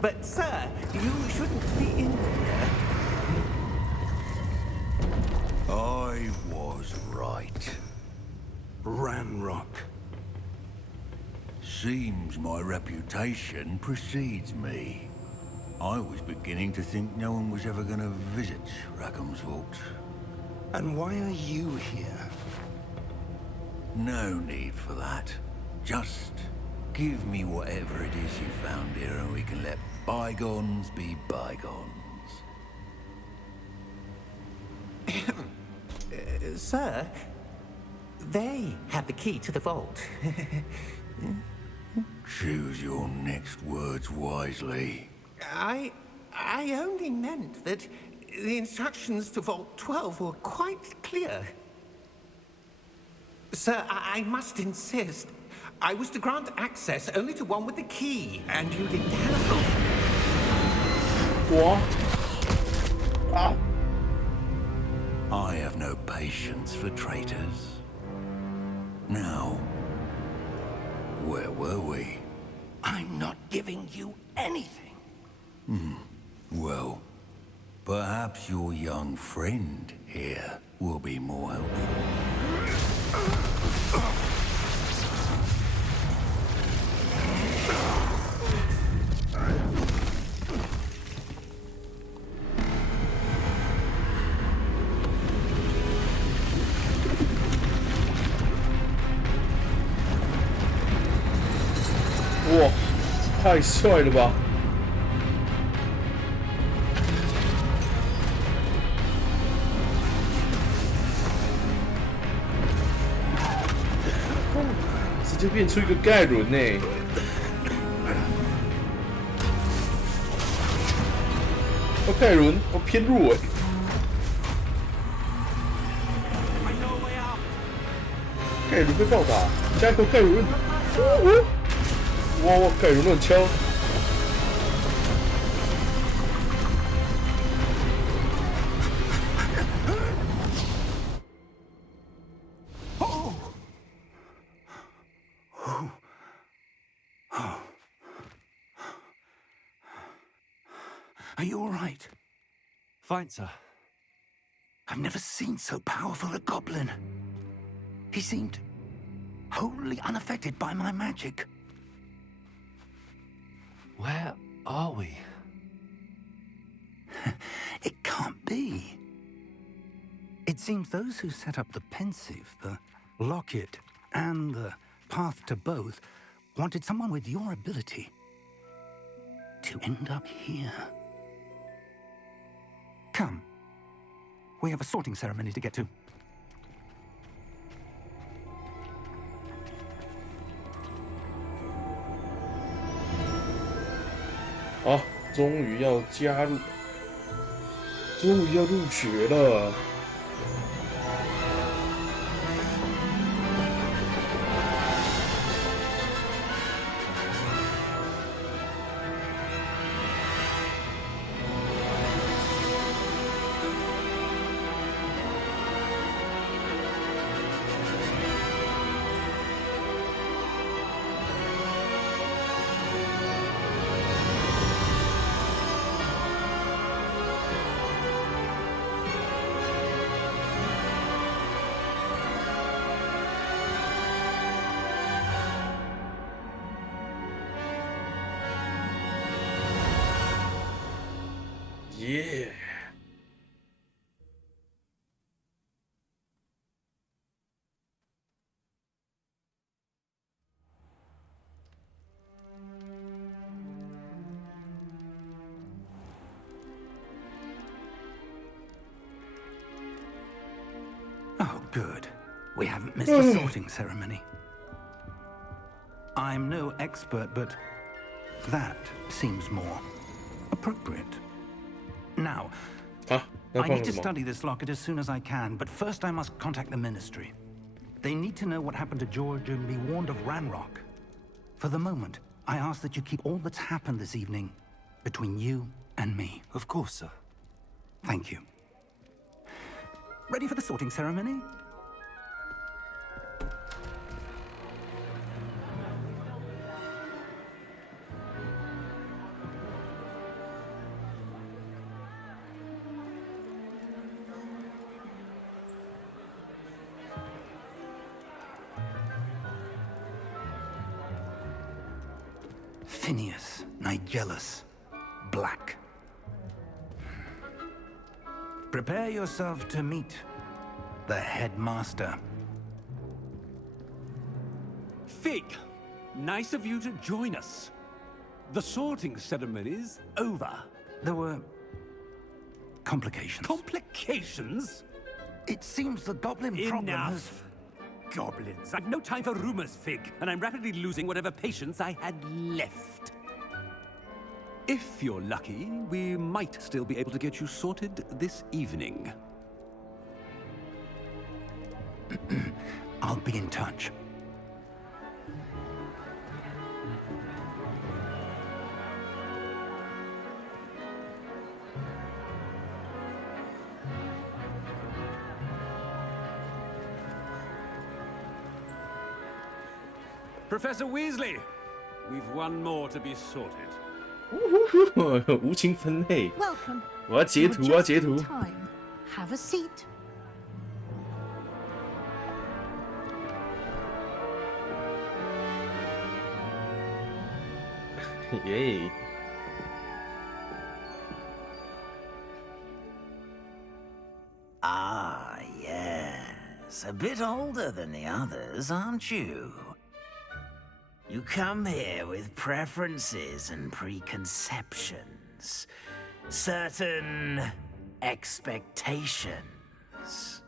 But, sir, you shouldn't be in here. I was right. Ranrock. Seems my reputation precedes me. I was beginning to think no one was ever going to visit Rackham's Vault. And why are you here? No need for that. Just give me whatever it is you found here and we can let bygones be bygones. Sir, they have the key to the vault. Choose your next words wisely. I only meant that the instructions to Vault 12 were quite clear. Sir, I must insist. I was to grant access only to one with the key, and you didn't have What? Ah. I have no patience for traitors. Now, where were we? I'm not giving you anything. Well, perhaps your young friend here will be more helpful.哇，太帅了吧！直接变出一个盖伦呢！哦，盖伦，哦偏弱哎！盖伦被暴打，加油盖伦！哇，盖伦乱敲！Are you all right? Fine, sir. I've never seen so powerful a goblin. He seemed wholly unaffected by my magic. Where are we? It can't be. It seems those who set up the pensive, the locket, and the path to both wanted someone with your ability to end up here. Come. We have a sorting ceremony to get to. 好，终于要加入，终于要入学了。耶！ Oh, good. We haven't missed the sorting ceremony. I'm no expert, but that seems more appropriate. Now, I need to study this locket as soon as I can, but first I must contact the Ministry. They need to know what happened to George and be warned of Ranrock. For the moment, I ask that you keep all that's happened this evening between you and me. Of course, sir. Thank you. Ready for the sorting ceremony? Phineas, Nigellus, Black. Prepare yourself to meet the headmaster. Fig, nice of you to join us. The sorting ceremony's over. There were complications. Complications? It seems the goblin problem has... Enough. Goblins. I've no time for rumors, Fig, and I'm rapidly losing whatever patience I had left. If you're lucky, we might still be able to get you sorted this evening. I'll be in touch. Professor Weasley, we've one more to be sorted. 无情分类。 Welcome. 我要截图，我要截图。 Time. Have a seat. 耶！ Ah, yes. A bit older than the others, aren't you? You come here with preferences and preconceptions. Certain expectations.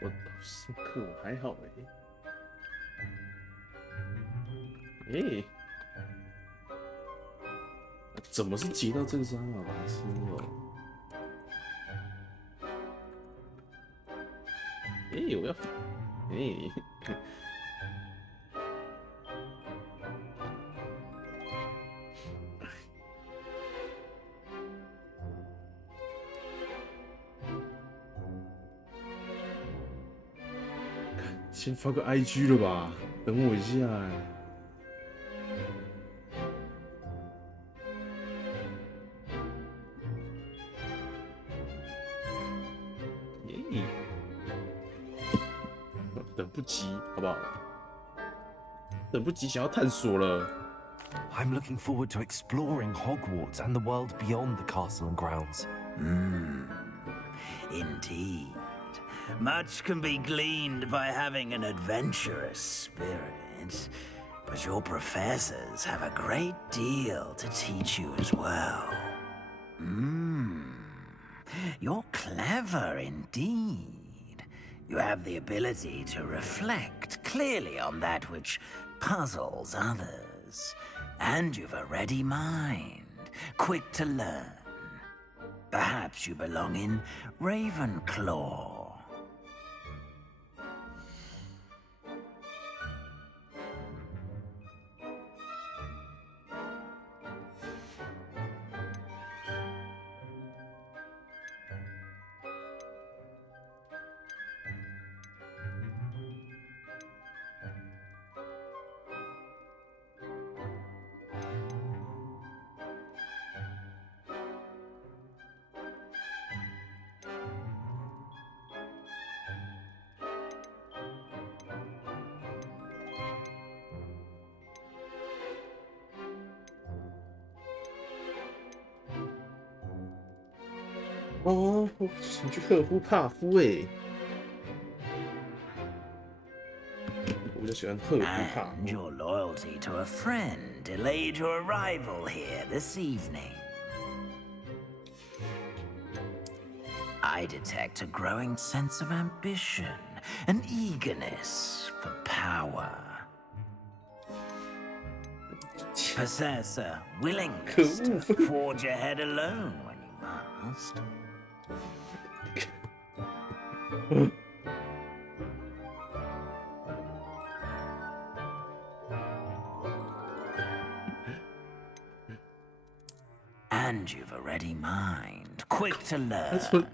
我上课我还好哎。怎么是截到这个张啊？白痴哦！我要先发个 IG 了吧，等我一下等不及，好不好？等不及，想要探索了。 I'm looking forward to exploring Hogwarts and the world beyond the castle and grounds. Indeed. Much can be gleaned by having an adventurous spirit, but your professors have a great deal to teach you as well. You're clever indeed. You have the ability to reflect clearly on that which puzzles others, and you've a ready mind, quick to learn. Perhaps you belong in Ravenclaw.哦，我想去赫夫帕夫哎，我比较喜欢赫夫帕夫。 And your loyalty to a friend delayed your arrival here this evening. I detect a growing sense of ambition, an eagerness for power. Possess a willingness to forge ahead alone when you must. And you've a ready mind, quick to learn.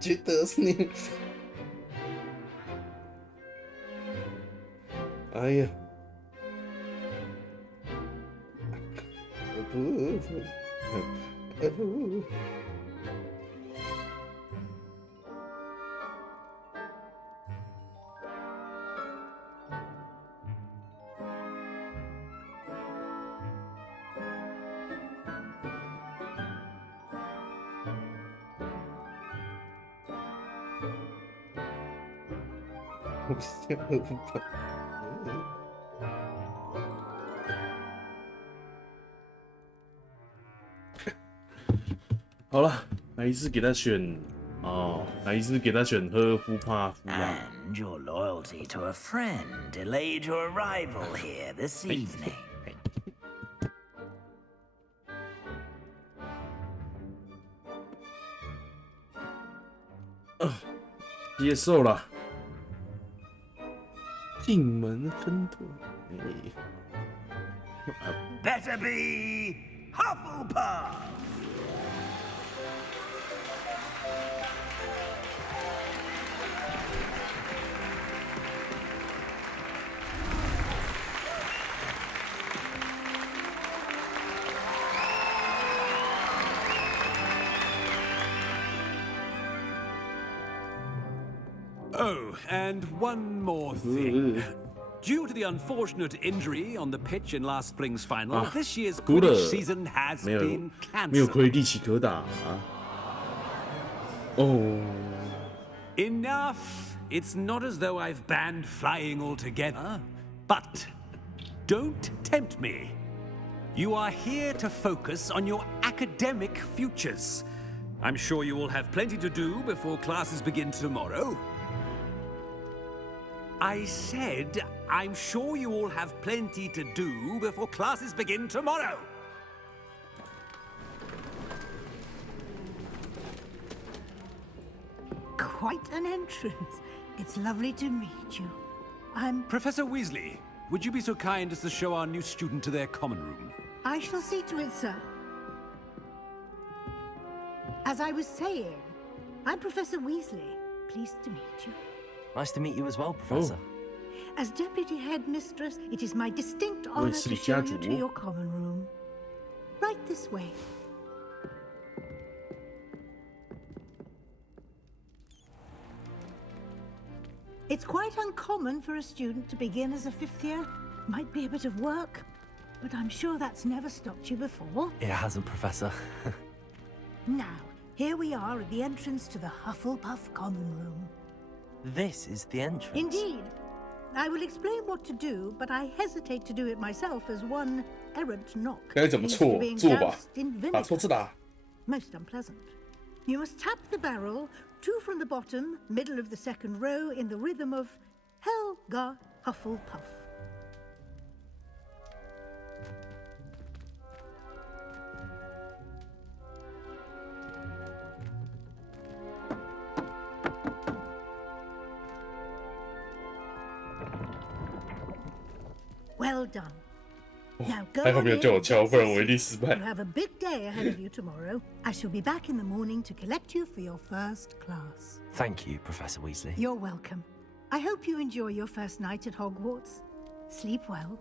觉得是你？哎呀！我笑吧。好了，还是给他选哦，还是给他选喝夫帕夫啦。 And your loyalty to a friend delayed your arrival here this evening. 接受了。进门分舵。Better be Hufflepuff. Oh, and one more thing. Due to the unfortunate injury on the pitch in last spring's final, this year's Quidditch season has been cancelled. 没有魁地奇可打啊！哦。 Enough! It's not as though I've banned flying altogether. But don't tempt me. You are here to focus on your academic futures. I'm sure you will have plenty to do before classes begin tomorrow. I said, I'm sure you all have plenty to do before classes begin tomorrow. Quite an entrance. It's lovely to meet you. I'm... Professor Weasley, would you be so kind as to show our new student to their common room? I shall see to it, sir. As I was saying, I'm Professor Weasley. Pleased to meet you. Nice to meet you as well, Professor. As Deputy Headmistress, it is my distinct honor to show you to your common room. Right this way. It's quite uncommon for a student to begin as a fifth year. Might be a bit of work, but I'm sure that's never stopped you before. It hasn't, Professor. Now, here we are at the entrance to the Hufflepuff common room. This is the entrance. Indeed. I will explain what to do, but I hesitate to do it myself as one errant knock. 该怎么做？做吧，把错字打。 Most unpleasant. You must tap the barrel, 2 from the bottom, middle of the second row, in the rhythm of Helga Hufflepuff. Well done. Now go on in. You have a big day ahead of you tomorrow. I shall be back in the morning to collect you for your first class. Thank you, Professor Weasley. You're welcome. I hope you enjoy your first night at Hogwarts. Sleep well.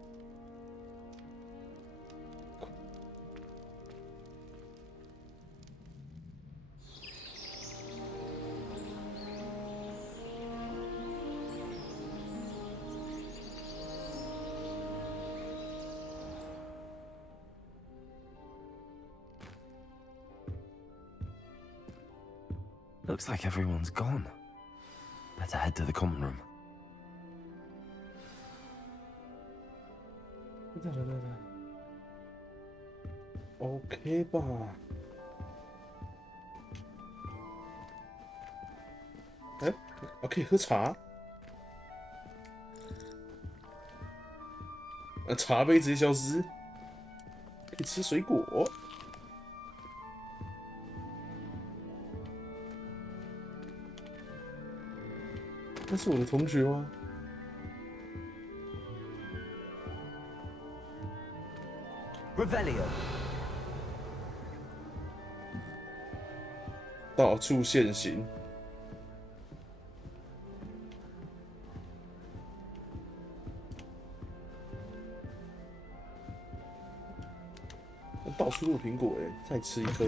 Looks like everyone's gone. Better head to the common room. OK 吧。哎，我可以喝茶。茶杯直接消失。可以吃水果。那是我的同学吗？Revelio. 到处现形。到处都有苹果哎，再吃一颗。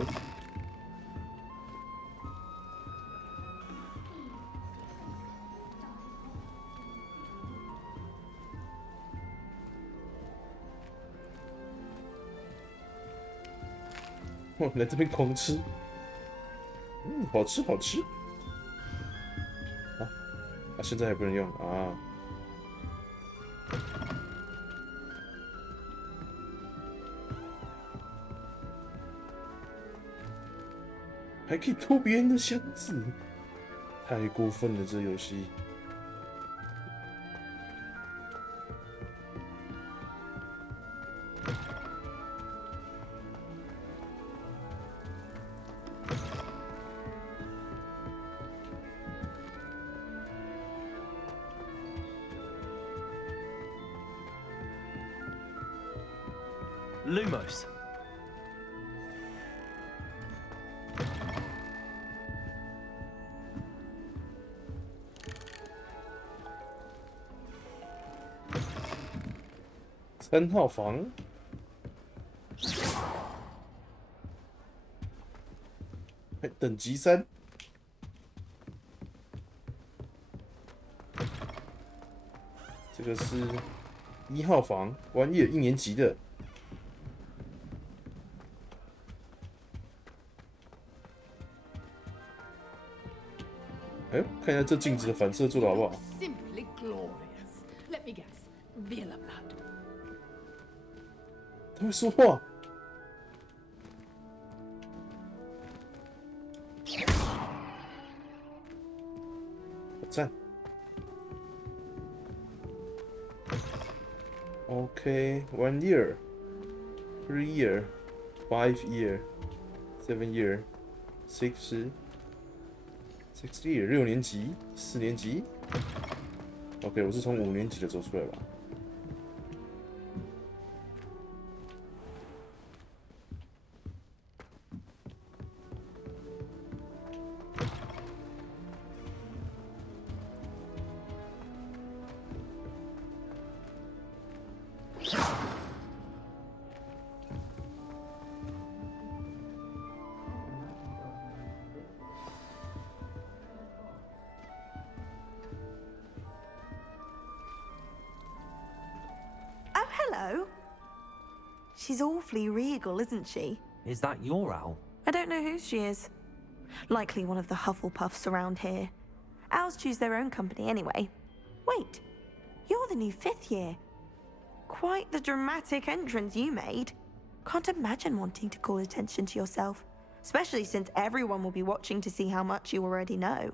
哦，来这边狂吃，好吃好吃。啊，现在还不能用啊。还可以偷别人的箱子，太过分了！这游戏。Lumos.3号房，等级3。这个是1号房，玩意1年级的。哎呦，看一下这镜子的反射做的好不好？ Simply glorious. Let me guess. Villa blood. 他会说话。赞。OK, 1 year, 3 year, 5 year, 7 year, 6 year, 6年级，4年级。OK， 我是从5年级的走出来吧。Hello. She's awfully regal, isn't she? Is that your owl? I don't know who she is. Likely one of the Hufflepuffs around here. Owls choose their own company anyway. Wait, you're the new 5th year. Quite the dramatic entrance you made. Can't imagine wanting to call attention to yourself, especially since everyone will be watching to see how much you already know.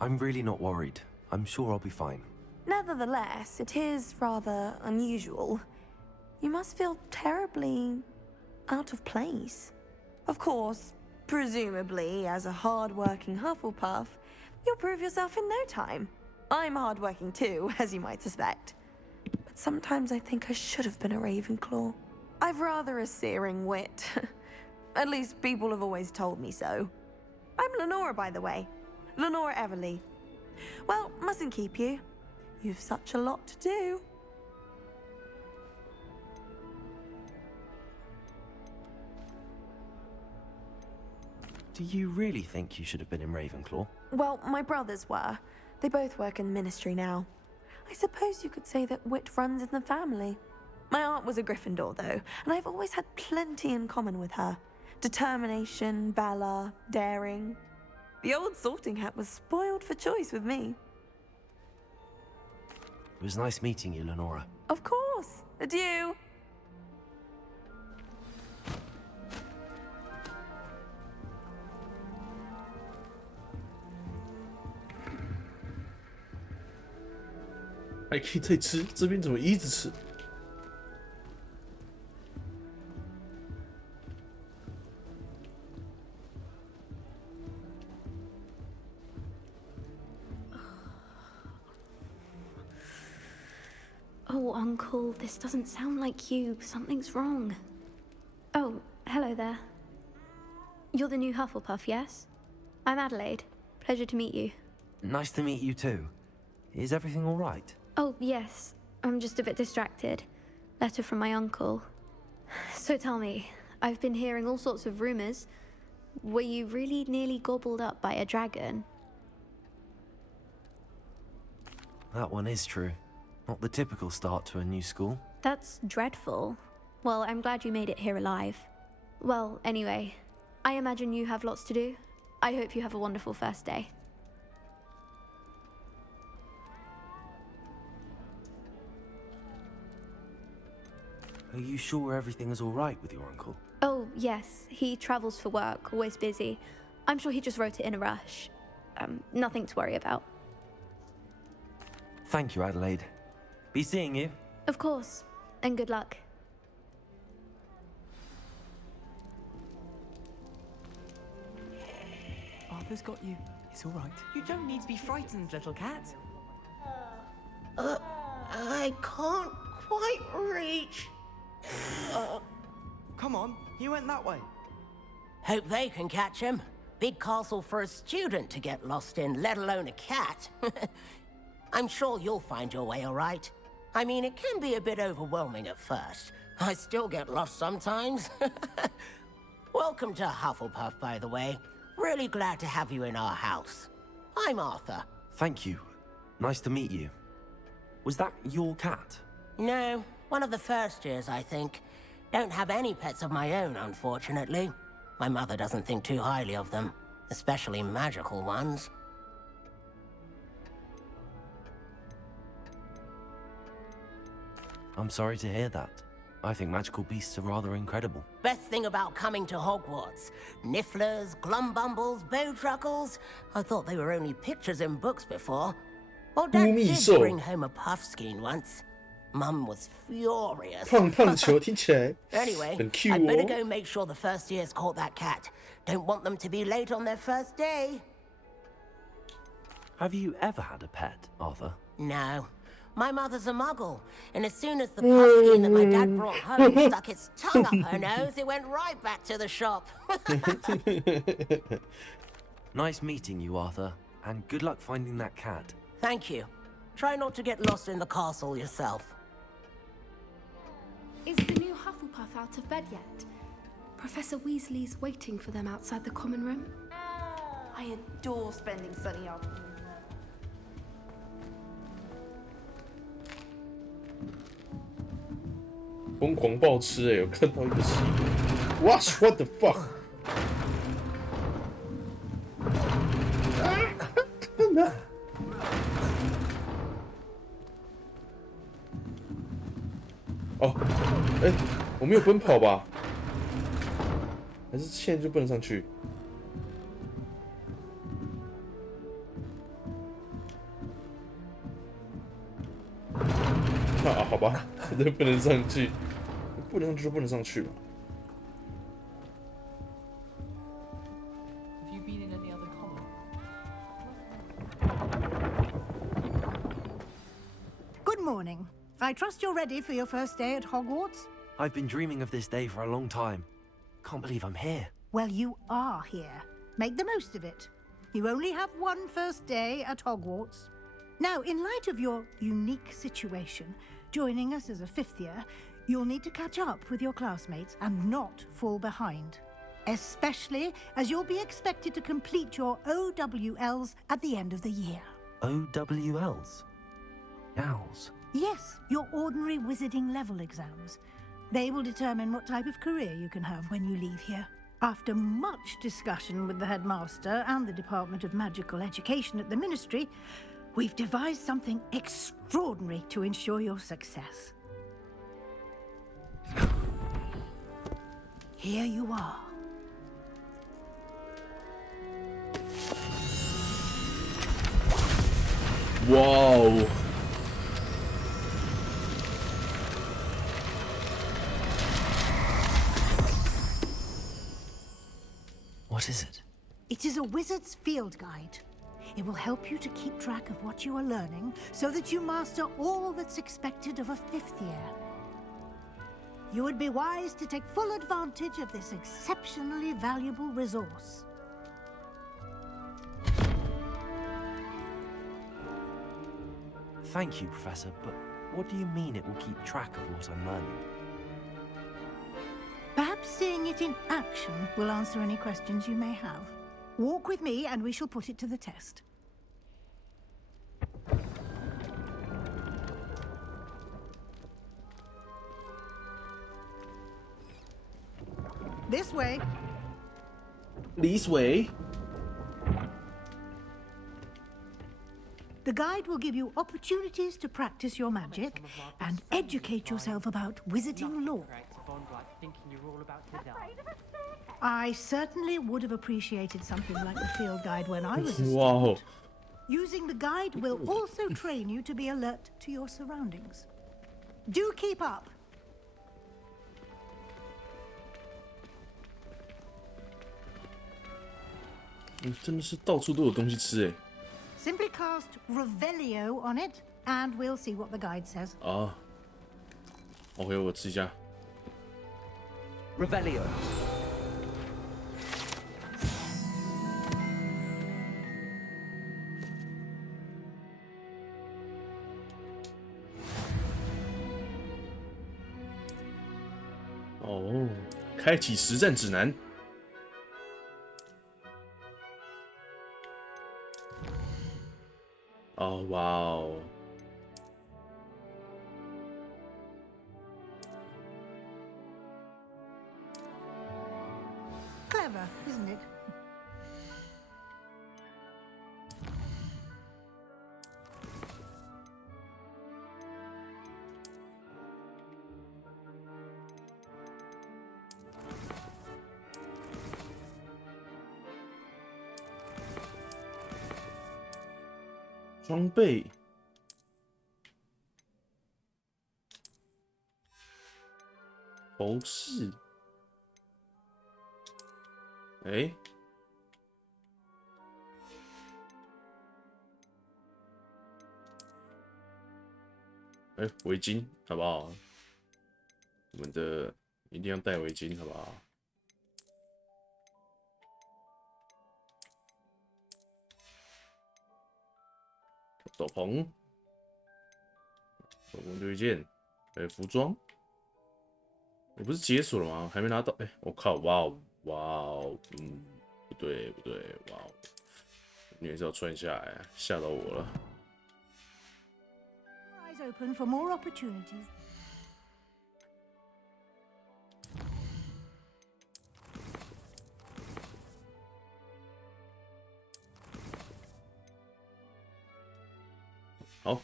I'm really not worried. I'm sure I'll be fine. Nevertheless, it is rather unusual. You must feel terribly out of place. Of course, presumably, as a hard-working Hufflepuff, you'll prove yourself in no time. I'm hard-working too, as you might suspect. But sometimes I think I should have been a Ravenclaw. I've rather a searing wit. At least people have always told me so. I'm Lenora, by the way. Lenora Everly. Well, mustn't keep you. You've such a lot to do. Do you really think you should have been in Ravenclaw? Well, my brothers were. They both work in the ministry now. I suppose you could say that wit runs in the family. My aunt was a Gryffindor, though, and I've always had plenty in common with her. Determination, valor, daring. The old sorting hat was spoiled for choice with me. It was nice meeting you, Lenora. Of course. Adieu.还可以再吃，这边怎么一直吃？ Oh, Uncle, this doesn't sound like you. Something's wrong. Oh, hello there. You're the new Hufflepuff, yes? I'm Adelaide. Pleasure to meet you. Nice to meet you too. Is everything all right? Oh, yes. I'm just a bit distracted. Letter from my uncle. So tell me, I've been hearing all sorts of rumors. Were you really nearly gobbled up by a dragon? That one is true. Not the typical start to a new school. That's dreadful. Well, I'm glad you made it here alive. Well, anyway, I imagine you have lots to do. I hope you have a wonderful first day. Are you sure everything is all right with your uncle? Oh, yes. He travels for work, always busy. I'm sure he just wrote it in a rush. Nothing to worry about. Thank you, Adelaide. Be seeing you. Of course. And good luck. Arthur's got you. It's all right. You don't need to be frightened, little cat. I can't quite reach. Come on, you went that way. Hope they can catch him. Big castle for a student to get lost in, let alone a cat. I'm sure you'll find your way all right. I mean, it can be a bit overwhelming at first. I still get lost sometimes. Welcome to Hufflepuff, by the way. Really glad to have you in our house. I'm Arthur. Thank you. Nice to meet you. Was that your cat? No, one of the first years, I think. Don't have any pets of my own, unfortunately. My mother doesn't think too highly of them, especially magical ones. I'm sorry to hear that. I think magical beasts are rather incredible. Best thing about coming to Hogwarts. Nifflers, glumbumbles, bowtruckles. I thought they were only pictures in books before. Well, Dad did bring home a puffskein once. Mum was furious. 胖胖球听起来 Anyway, 很 cute I'd better 哦。 go make sure the first years caught that cat. Don't want them to be late on their first day. Have you ever had a pet, Arthur? No. My mother's a muggle, and as soon as the puffskein that my dad brought home stuck its tongue up her nose, it went right back to the shop. Nice meeting you, Arthur, and good luck finding that cat. Thank you. Try not to get lost in the castle yourself. Is the new Hufflepuff out of bed yet? Professor Weasley's waiting for them outside the common room. I adore spending sunny afternoons. 疯狂暴吃哎、欸！有看到一个戏 ，What the fuck？ 看他，哦，哎，我没有奔跑吧？还是现在就不能上去？啊，好吧，真的不能上去。 不能就不能上去嘛。 Have you been in any other common? Good morning. I trust you're ready for your first day at Hogwarts? I've been dreaming of this day for a long time. Can't believe I'm here. Well, you are here. Make the most of it. You only have one first day at Hogwarts. Now, in light of your unique situation, joining us as a fifth year, you'll need to catch up with your classmates and not fall behind. Especially as you'll be expected to complete your OWLs at the end of the year. OWLs? Owls? Yes, your ordinary wizarding level exams. They will determine what type of career you can have when you leave here. After much discussion with the headmaster and the Department of Magical Education at the Ministry, we've devised something extraordinary to ensure your success. Here you are. Wow. What is it? It is a wizard's field guide. It will help you to keep track of what you are learning so that you master all that's expected of a 5th year. You would be wise to take full advantage of this exceptionally valuable resource. Thank you, Professor, but what do you mean it will keep track of what I'm learning? Perhaps seeing it in action will answer any questions you may have. Walk with me and we shall put it to the test. This way. This way. The guide will give you opportunities to practice your magic and educate yourself about wizarding lore. I certainly would have appreciated something like the field guide when I was a student. Wow. Using the guide will also train you to be alert to your surroundings. Do keep up.真的是到处都有东西吃哎。 Simply cast Revelio on it, and we'll see what the guide says. 啊 ，OK， 我吃一下。Revelio.哦，开启实战指南。 哦，哇哦！ Clever, isn't it?装备，头饰，哎，哎，围巾，好不好？我们的一定要戴围巾，好不好？ 斗篷，斗篷就一件，服装，我不是解锁了吗？还没拿到，哎，我靠，哇哦，哇哦，不对不对，哇哦，你还是要穿下来，吓到我了。 Eyes open for more opportunities. 好，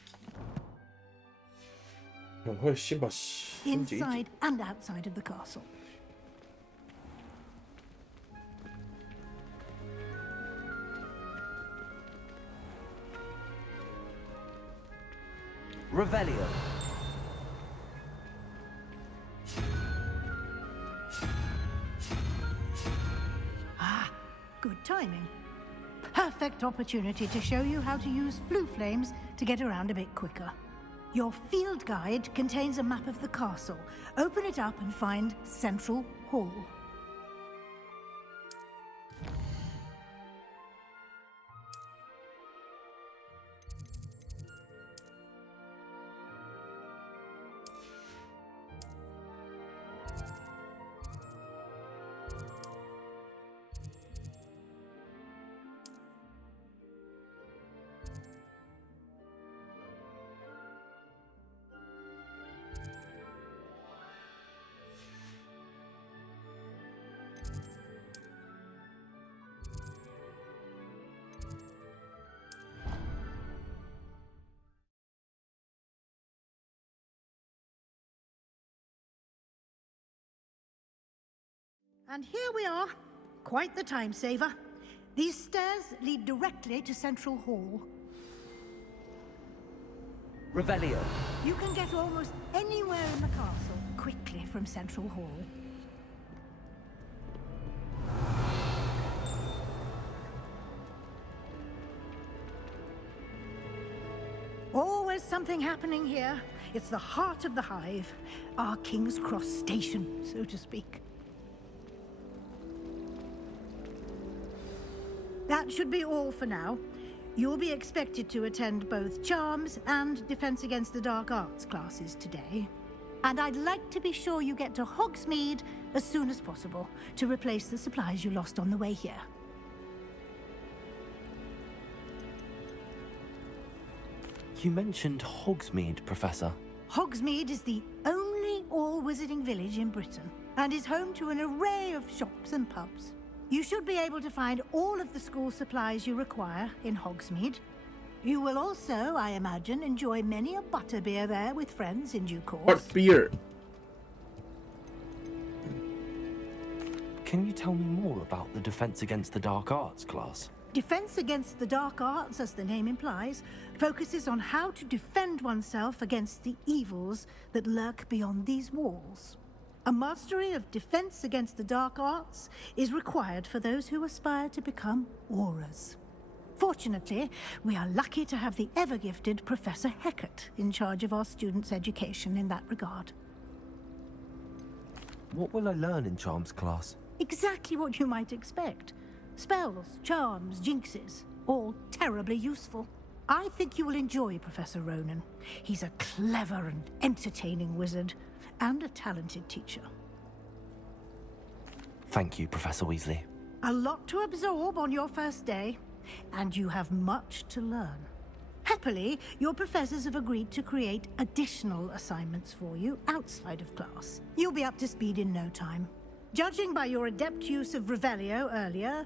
赶快先把先解一解 Inside and outside of the castle. Revelio. Ah, good timing. Perfect opportunity to show you how to use flue flames to get around a bit quicker. Your field guide contains a map of the castle. Open it up and find Central Hall. And here we are. Quite the time saver. These stairs lead directly to Central Hall. Revelio. You can get almost anywhere in the castle quickly from Central Hall. Always something happening here. It's the heart of the hive, our King's Cross station, so to speak. That should be all for now. You'll be expected to attend both Charms and Defense Against the Dark Arts classes today. And I'd like to be sure you get to Hogsmeade as soon as possible to replace the supplies you lost on the way here. You mentioned Hogsmeade, Professor. Hogsmeade is the only all-wizarding village in Britain and is home to an array of shops and pubs. You should be able to find all of the school supplies you require in Hogsmeade. You will also, I imagine, enjoy many a butterbeer there with friends in due course. What beer? Can you tell me more about the Defense Against the Dark Arts class? Defense Against the Dark Arts, as the name implies, focuses on how to defend oneself against the evils that lurk beyond these walls. A mastery of Defense Against the Dark Arts is required for those who aspire to become Aurors. Fortunately, we are lucky to have the ever-gifted Professor Hecat in charge of our students' education in that regard. What will I learn in Charms class? Exactly what you might expect. Spells, charms, jinxes, all terribly useful. I think you will enjoy Professor Ronan. He's a clever and entertaining wizard, and a talented teacher. Thank you, Professor Weasley. A lot to absorb on your first day, and you have much to learn. Happily, your professors have agreed to create additional assignments for you outside of class. You'll be up to speed in no time. Judging by your adept use of Revelio earlier,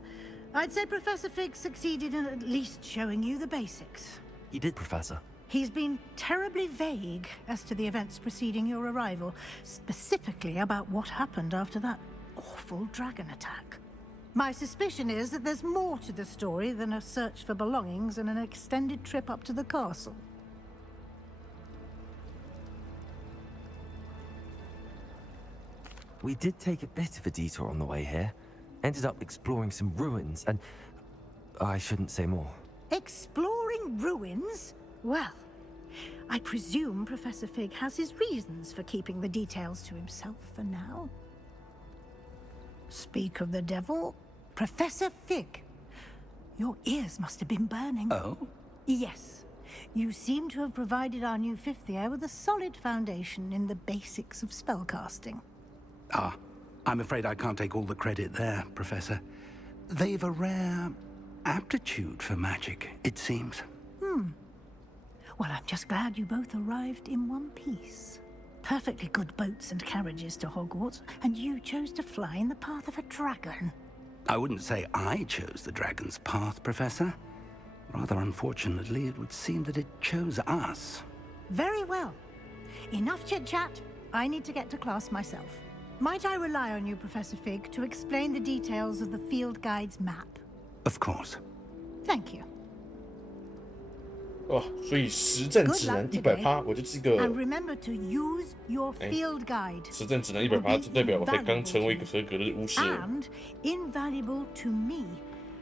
I'd say Professor Fig succeeded in at least showing you the basics. You did, Professor. He's been terribly vague as to the events preceding your arrival, specifically about what happened after that awful dragon attack. My suspicion is that there's more to the story than a search for belongings and an extended trip up to the castle. We did take a bit of a detour on the way here. Ended up exploring some ruins and... I shouldn't say more. Exploring ruins? Well, I presume Professor Fig has his reasons for keeping the details to himself for now. Speak of the devil, Professor Fig. Your ears must have been burning. Oh? Yes. You seem to have provided our new fifth year with a solid foundation in the basics of spellcasting. Ah, I'm afraid I can't take all the credit there, Professor. They've a rare aptitude for magic, it seems. Well, I'm just glad you both arrived in one piece. Perfectly good boats and carriages to Hogwarts, and you chose to fly in the path of a dragon. I wouldn't say I chose the dragon's path, Professor. Rather unfortunately, it would seem that it chose us. Very well. Enough chit-chat. I need to get to class myself. Might I rely on you, Professor Fig, to explain the details of the field guide's map? Of course. Thank you. 哦，所以实证指南100%，我就是一个 And remember to use your field guide. 实证指南100%，就代表我才刚成为一个合格的巫师。And invaluable to me,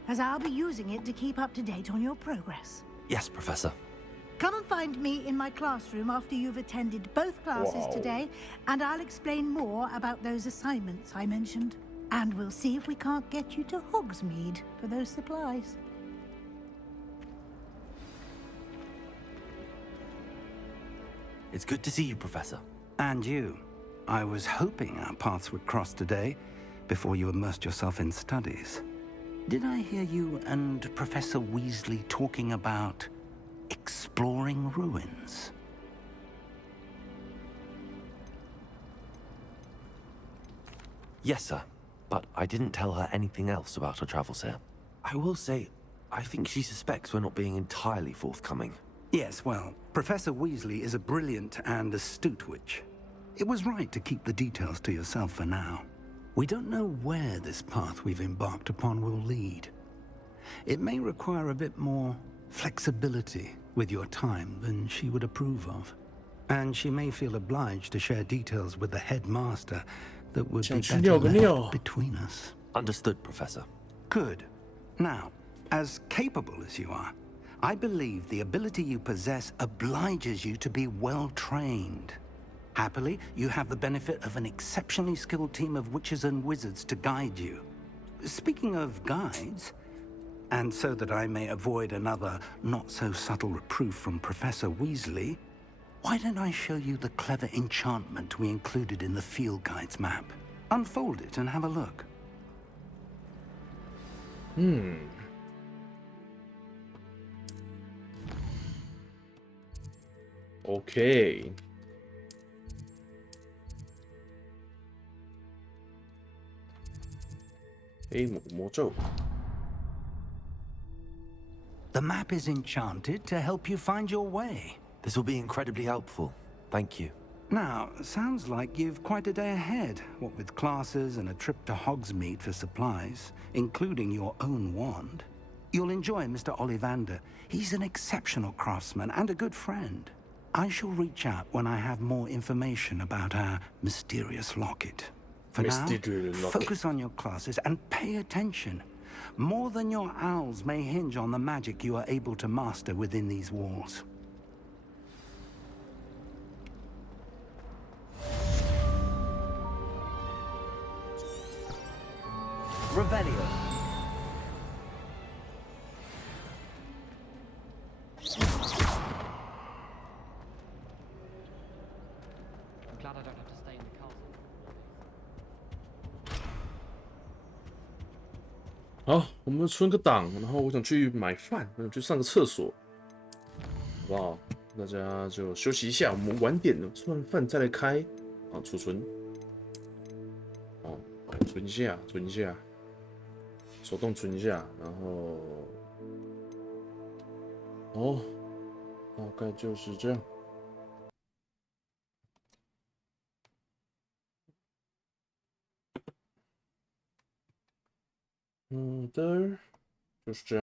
as I'll be using it to keep up to date on your progress. Yes, Professor. Come and find me in my classroom after you've attended both classes today, and I'll explain more about those assignments I mentioned. And we'll see if we can't get you to Hogsmeade for those supplies. It's good to see you, Professor. And you. I was hoping our paths would cross today, before you immersed yourself in studies. Did I hear you and Professor Weasley talking about exploring ruins? Yes, sir. But I didn't tell her anything else about our travels here. I will say, I think she suspects we're not being entirely forthcoming. Yes, well, Professor Weasley is a brilliant and astute witch. It was right to keep the details to yourself for now. We don't know where this path we've embarked upon will lead. It may require a bit more flexibility with your time than she would approve of. And she may feel obliged to share details with the headmaster that would be better left between us. Understood, Professor. Good. Now, as capable as you are, I believe the ability you possess obliges you to be well trained. Happily, you have the benefit of an exceptionally skilled team of witches and wizards to guide you. Speaking of guides, and so that I may avoid another not-so-subtle reproof from Professor Weasley, why don't I show you the clever enchantment we included in the field guide's map? Unfold it and have a look. OK。黑魔魔咒。 The map is enchanted to help you find your way. This will be incredibly helpful. Thank you. Now, sounds like you've quite a day ahead, what with classes and a trip to Hogsmeade for supplies, including your own wand. You'll enjoy Mr. Ollivander. He's an exceptional craftsman and a good friend. I shall reach out when I have more information about our mysterious locket. For now, focus on your classes and pay attention. More than your owls may hinge on the magic you are able to master within these walls. Revelio. I'm glad I don't have to stay in the castle. 好，我们存个档，然后我想去买饭，我想去上个厕所，好不好？大家就休息一下，我们晚点了，吃完饭再来开。啊，储存。哦，存一下，存一下，手动存一下，然后，哦，大概就是这样。的，就是这样。